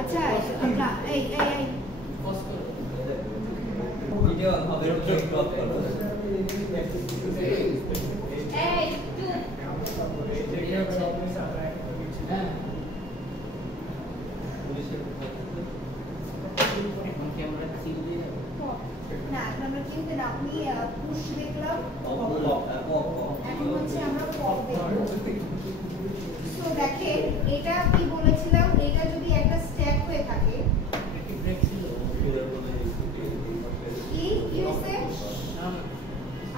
আচ্ছা আমরা এই ভিডিও হবে ড্রপ করো এই না এখন আমরা কি হতে না আপনি পুশ দেখলাম এখন হচ্ছে আমরা পপ দেখব তো দেখেন এটা কি বলেছিলাম এটা যদি একটা স্ট্যাক হয়ে থাকে কি হয়েছে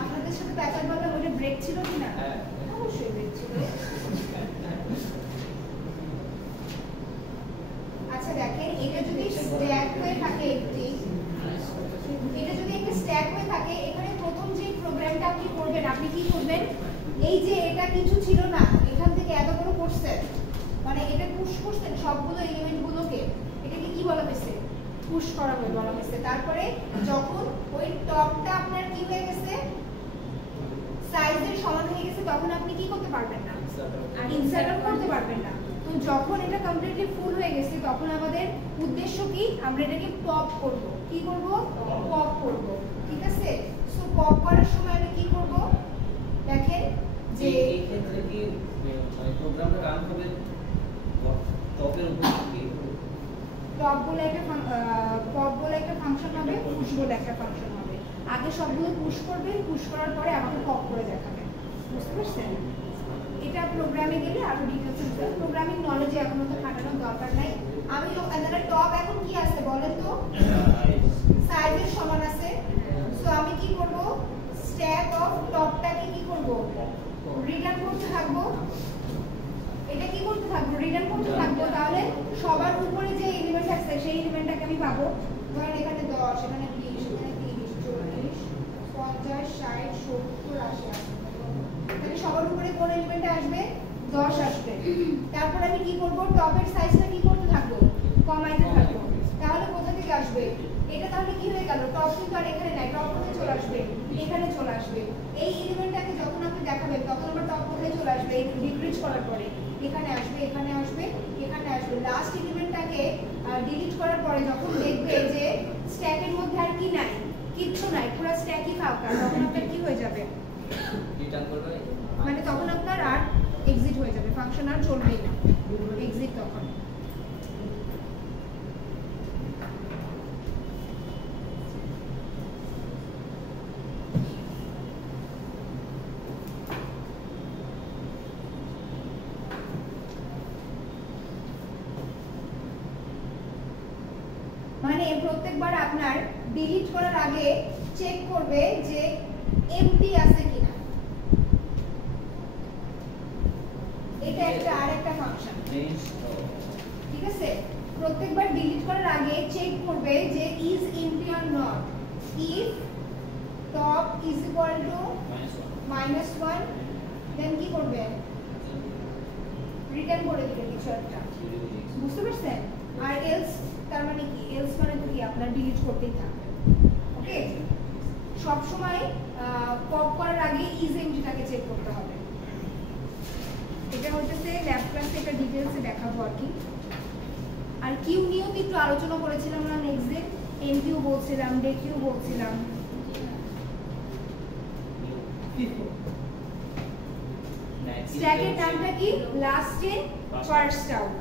আপনাদের সাথে প্যাটার্ন বললাম ওটা ব্রেক ছিল কি না হ্যাঁ অবশ্যই ব্রেক ছিল আচ্ছা দেখেন এটা যদি স্ট্যাক হয়ে থাকে এটা যদি একটা স্ট্যাক হয়ে থাকে এখানে প্রথম যে প্রোগ্রামটা আপনি করবেন আপনি কি করবেন এই যে এটা কিছু ছিল না এখান থেকে এত বড় করছেন মানে এটা পুশ করছেন সবগুলো এলিমেন্ট গুলোকে এটাকে কি বলা হয়েছে পুশ করা বলা হয়েছে তারপরে যখন ওই টপটা আপনার কি হয়ে গেছে সাইজের সমান হয়ে গেছে তখন আপনি কি করতে পারবেন না ইনসার্ট করতে পারবেন না তো যখন এটা কমপ্লিটলি ফুল হয়ে গেছে তখন আমাদের উদ্দেশ্য কি আমরা এটাকে পপ করব কি করব পপ করব ঠিক আছে সো পপ করার সময় আমি কি করব দেখেন যে এই ক্ষেত্রে কি মানে প্রোগ্রামটা রান হবে টপের উপর কি টপ বলে একটা পপ বলে একটা ফাংশন হবে পুশ বলে একটা ফাংশন হবে আগে সবগুলো পুশ করবেন পুশ করার পরে আমাকে পপ করে দেখাবেন বুঝতে পারছেন এটা প্রোগ্রামে গেলে আরো ডিটেইলস হবে প্রোগ্রামিং নলেজে এখন তো খাটানোর দরকার নাই আমি আপনারা টপ এখন কি আছে বলেন তো সাইজের সমান আছে সো আমি কি করব স্ট্যাক অফ টপটাকে কি করব রিটার্ন করতে থাকবো এটা কি করতে থাকবো রিটার্ন করতে থাকবো তাহলে সবার উপরে যে এলিমেন্ট আছে সেই এলিমেন্টটাকে আমি পাবো ধরেন এখানে 10 এখানে 20 এখানে 30 40 50 60 70 80 আছে তাহলে সবার উপরে কোন এলিমেন্টে আসবে 10 আসবে তারপর আমি কি করব টপের সাইজটা কি করতে থাকবো কমাইতে থাকবো তাহলে কোথা থেকে আসবে এটা তাহলে কি হয়ে গেল টপ কিন্তু আর এখানে নাই টপ কোথায় চলে আসবে এখানে চলে আসবে এই এলিমেন্টটাকে যখন আপনি দেখাবেন তখন আবার টপ কোথায় চলে আসবে এই ডিক্রিজ করার পরে এখানে আসবে এখানে আসবে এখানে আসবে লাস্ট এলিমেন্টটাকে ডিলিট করার পরে যখন দেখবে যে স্ট্যাকের মধ্যে আর কি নাই কিচ্ছু নাই পুরো স্ট্যাকই ফাঁকা তখন আপনার কি হয়ে যাবে রিটার্ন করবে মানে তখন আপনার আর এক্সিট হয়ে যাবে ফাংশন আর চলবেই না এক্সিট তখন মানে প্রত্যেকবার আপনার ডিলিট করার আগে চেক করবে যে এমটি আছে কিনা এটা একটা আরেকটা ফাংশন ঠিক আছে প্রত্যেকবার ডিলিট করার আগে চেক করবে যে is empty or not if top is equal two -1 দেন কি করবে রিটার্ন করে দিবে কিছু একটা বুঝতে পারছেন আর এলস তার মানে কি এলস মানে তো কি আপনার ডিলিট করতেই থাকবে ওকে সব সময় পপ করার আগে ইজ এমটিটাকে চেক করতে হবে এটা হচ্ছে ল্যাব ক্লাসে এটা ডিটেইলসে দেখাবো আর কি আর কিউ নিয়েও তো একটু আলোচনা করেছিলাম না নেক্সট ডে এমকিউ বলছিলাম ডেকিউ বলছিলাম FIFO স্ট্যাকের নামটা কি? Last in first out.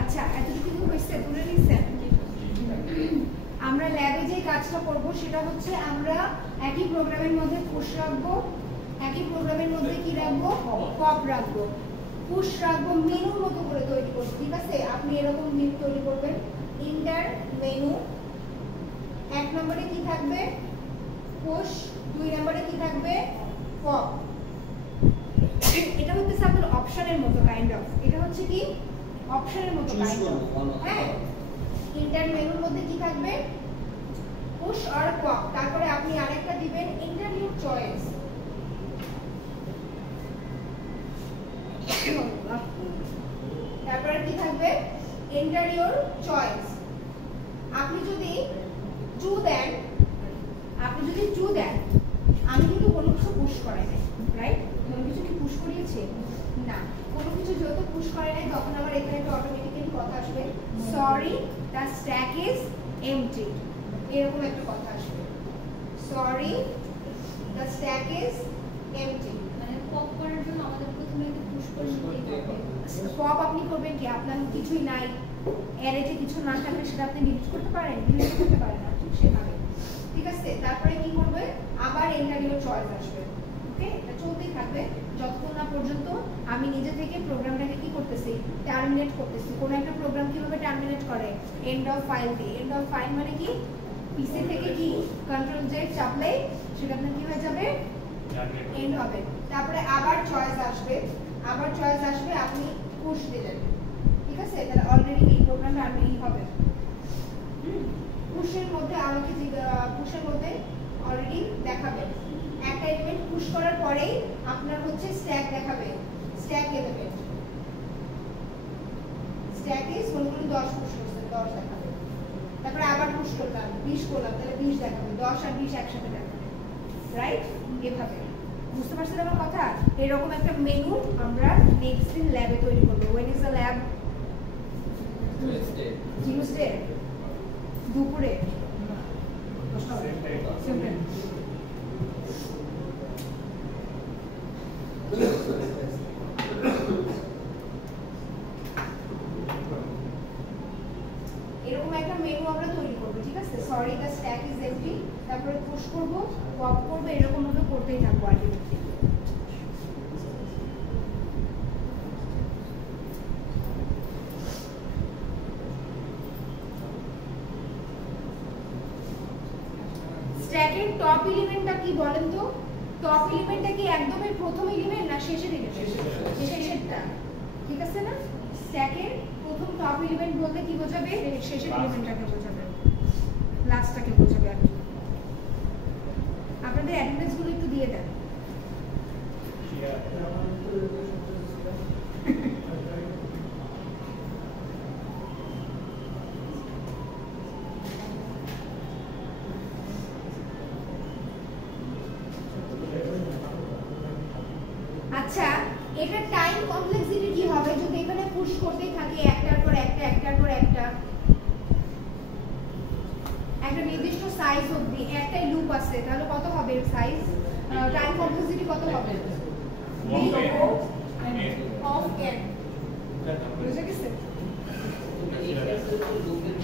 আচ্ছা, এতটুকু কি হয়েছে? তুলে নিছেন? আমরা ল্যাবে যে কাজটা করব সেটা হচ্ছে আমরা একই প্রোগ্রামের মধ্যে পুশ রাখবো, একই প্রোগ্রামের মধ্যে কি রাখবো? পপ রাখবো। পুশ রাখবো মেনুর মতো করে তৈরি করব, ঠিক আছে? আপনি এরকম মেনু তৈরি করবেন। ইন্টার মেনু, 1 নম্বরে কি থাকবে? পুশ, 2 নম্বরে কি থাকবে? পপ। এটা হচ্ছে আপনার অপশনের মতো কাইন্ড অফ। এটা হচ্ছে কি? অপশনের মতো কাইন্ড অফ। হ্যাঁ, ইন্টার মেনুর মধ্যে কি থাকবে? পুশ আর পপ। তারপরে আপনি আরেকটা দিবেন ইন্টার ইউর চয়েস। তারপরে কি থাকবে? Enter your choice. আপনি যদি ট্রু দেন, আমি কিন্তু কোনো কিছু পুশ করাই নাই, রাইট? কোনো কিছু কি পুশ করিয়েছি? না, কোনো কিছু যেহেতু পুশ করে নাই তখন আমার এখানে একটা অটোমেটিক্যালি কথা আসবে, sorry the stack is empty. এরকম একটা কথা আসবে, sorry the stack is empty. মানে পপ করার জন্য আমাদের প্রথমে একটা পুশ করে নিতে হবে। পপ আপনি করবেন কি? আপনার কিছুই নাই, অ্যারেতে কিছু না থাকলে সেটা আপনি ডিলিট করতে পারেন, ডিলিট করতে পারেন না, ঠিক সেভাবে, ঠিক আছে? তারপরে কি করবে? আবার এন্টার ইউর চয়েস আসবে। ওকে, এটা চলতেই থাকবে যতক্ষণ না পর্যন্ত আমি নিজে থেকে প্রোগ্রামটাকে কি করতেছি? টার্মিনেট করতেছি। কোন একটা প্রোগ্রাম কিভাবে টার্মিনেট করে? এন্ড অফ ফাইল দিয়ে। এন্ড অফ ফাইল মানে কি? পিসি থেকে কি কন্ট্রোল জেড চাপলে সেটা আপনার কি হয়ে যাবে? এন্ড হবে। তারপরে আবার চয়েস আসবে, আপনি পুশ দিলেন, ঠিক আছে? তাহলে অলরেডি এই প্রোগ্রামটা টার্মিনেট হবে। পুশের মধ্যে আমাকে পুশের মধ্যে অলরেডি দেখাবে একটা এলিমেন্ট পুশ করার পরেই আপনার হচ্ছে স্ট্যাক দেখাবে, স্ট্যাক এলিমেন্ট। স্ট্যাক ইজ মনে করুন 10 পুশ করছে, 10 দেখাবে। তারপরে আবার পুশ করলাম, 20 করলাম, তাহলে 20 দেখাবে, 10 আর 20 একসাথে দেখাবে, রাইট? এভাবে বুঝতে পারছেন আমার কথা? এরকম একটা মেনু আমরা নেক্সট দিন ল্যাবে তৈরি করব। when is the lab? Tuesday দুপুরে Same time. এরকম একটা মেনু আমরা তৈরি করব, ঠিক আছে? Sorry the stack is empty, তারপরে পুশ করব, পপ করব, এরকম ভাবে করতেই থাকবো আলটিমেটলি। স্ট্যাকের টপ এলিমেন্টটা কি বলেন তো? টপ এলিমেন্টটা কি একদমই প্রথম এলিমেন্ট না শেষের এলিমেন্ট? শেষেরটা, ঠিক আছে না? স্ট্যাকের প্রথম টপ এলিমেন্ট বলতে কি বোঝাবে? শেষের এলিমেন্টটাকে বোঝাবে, লাস্টটাকে বোঝাবে আর কি। আপনাদের অ্যাড্রেস গুলো একটু দিয়ে দেন। আচ্ছা, এটা টাইম কমপ্লেক্সিটি কি হবে যদি এখানে পুশ করতেই থাকি একটার পর একটা, একটার পর একটা নির্দিষ্ট সাইজ অবধি? একটাই লুপ আছে, তাহলে কত হবে সাইজ? টাইম কমপ্লেক্সিটি কত হবে? Of n। বুঝে গেছে? এই ক্ষেত্রে লুপের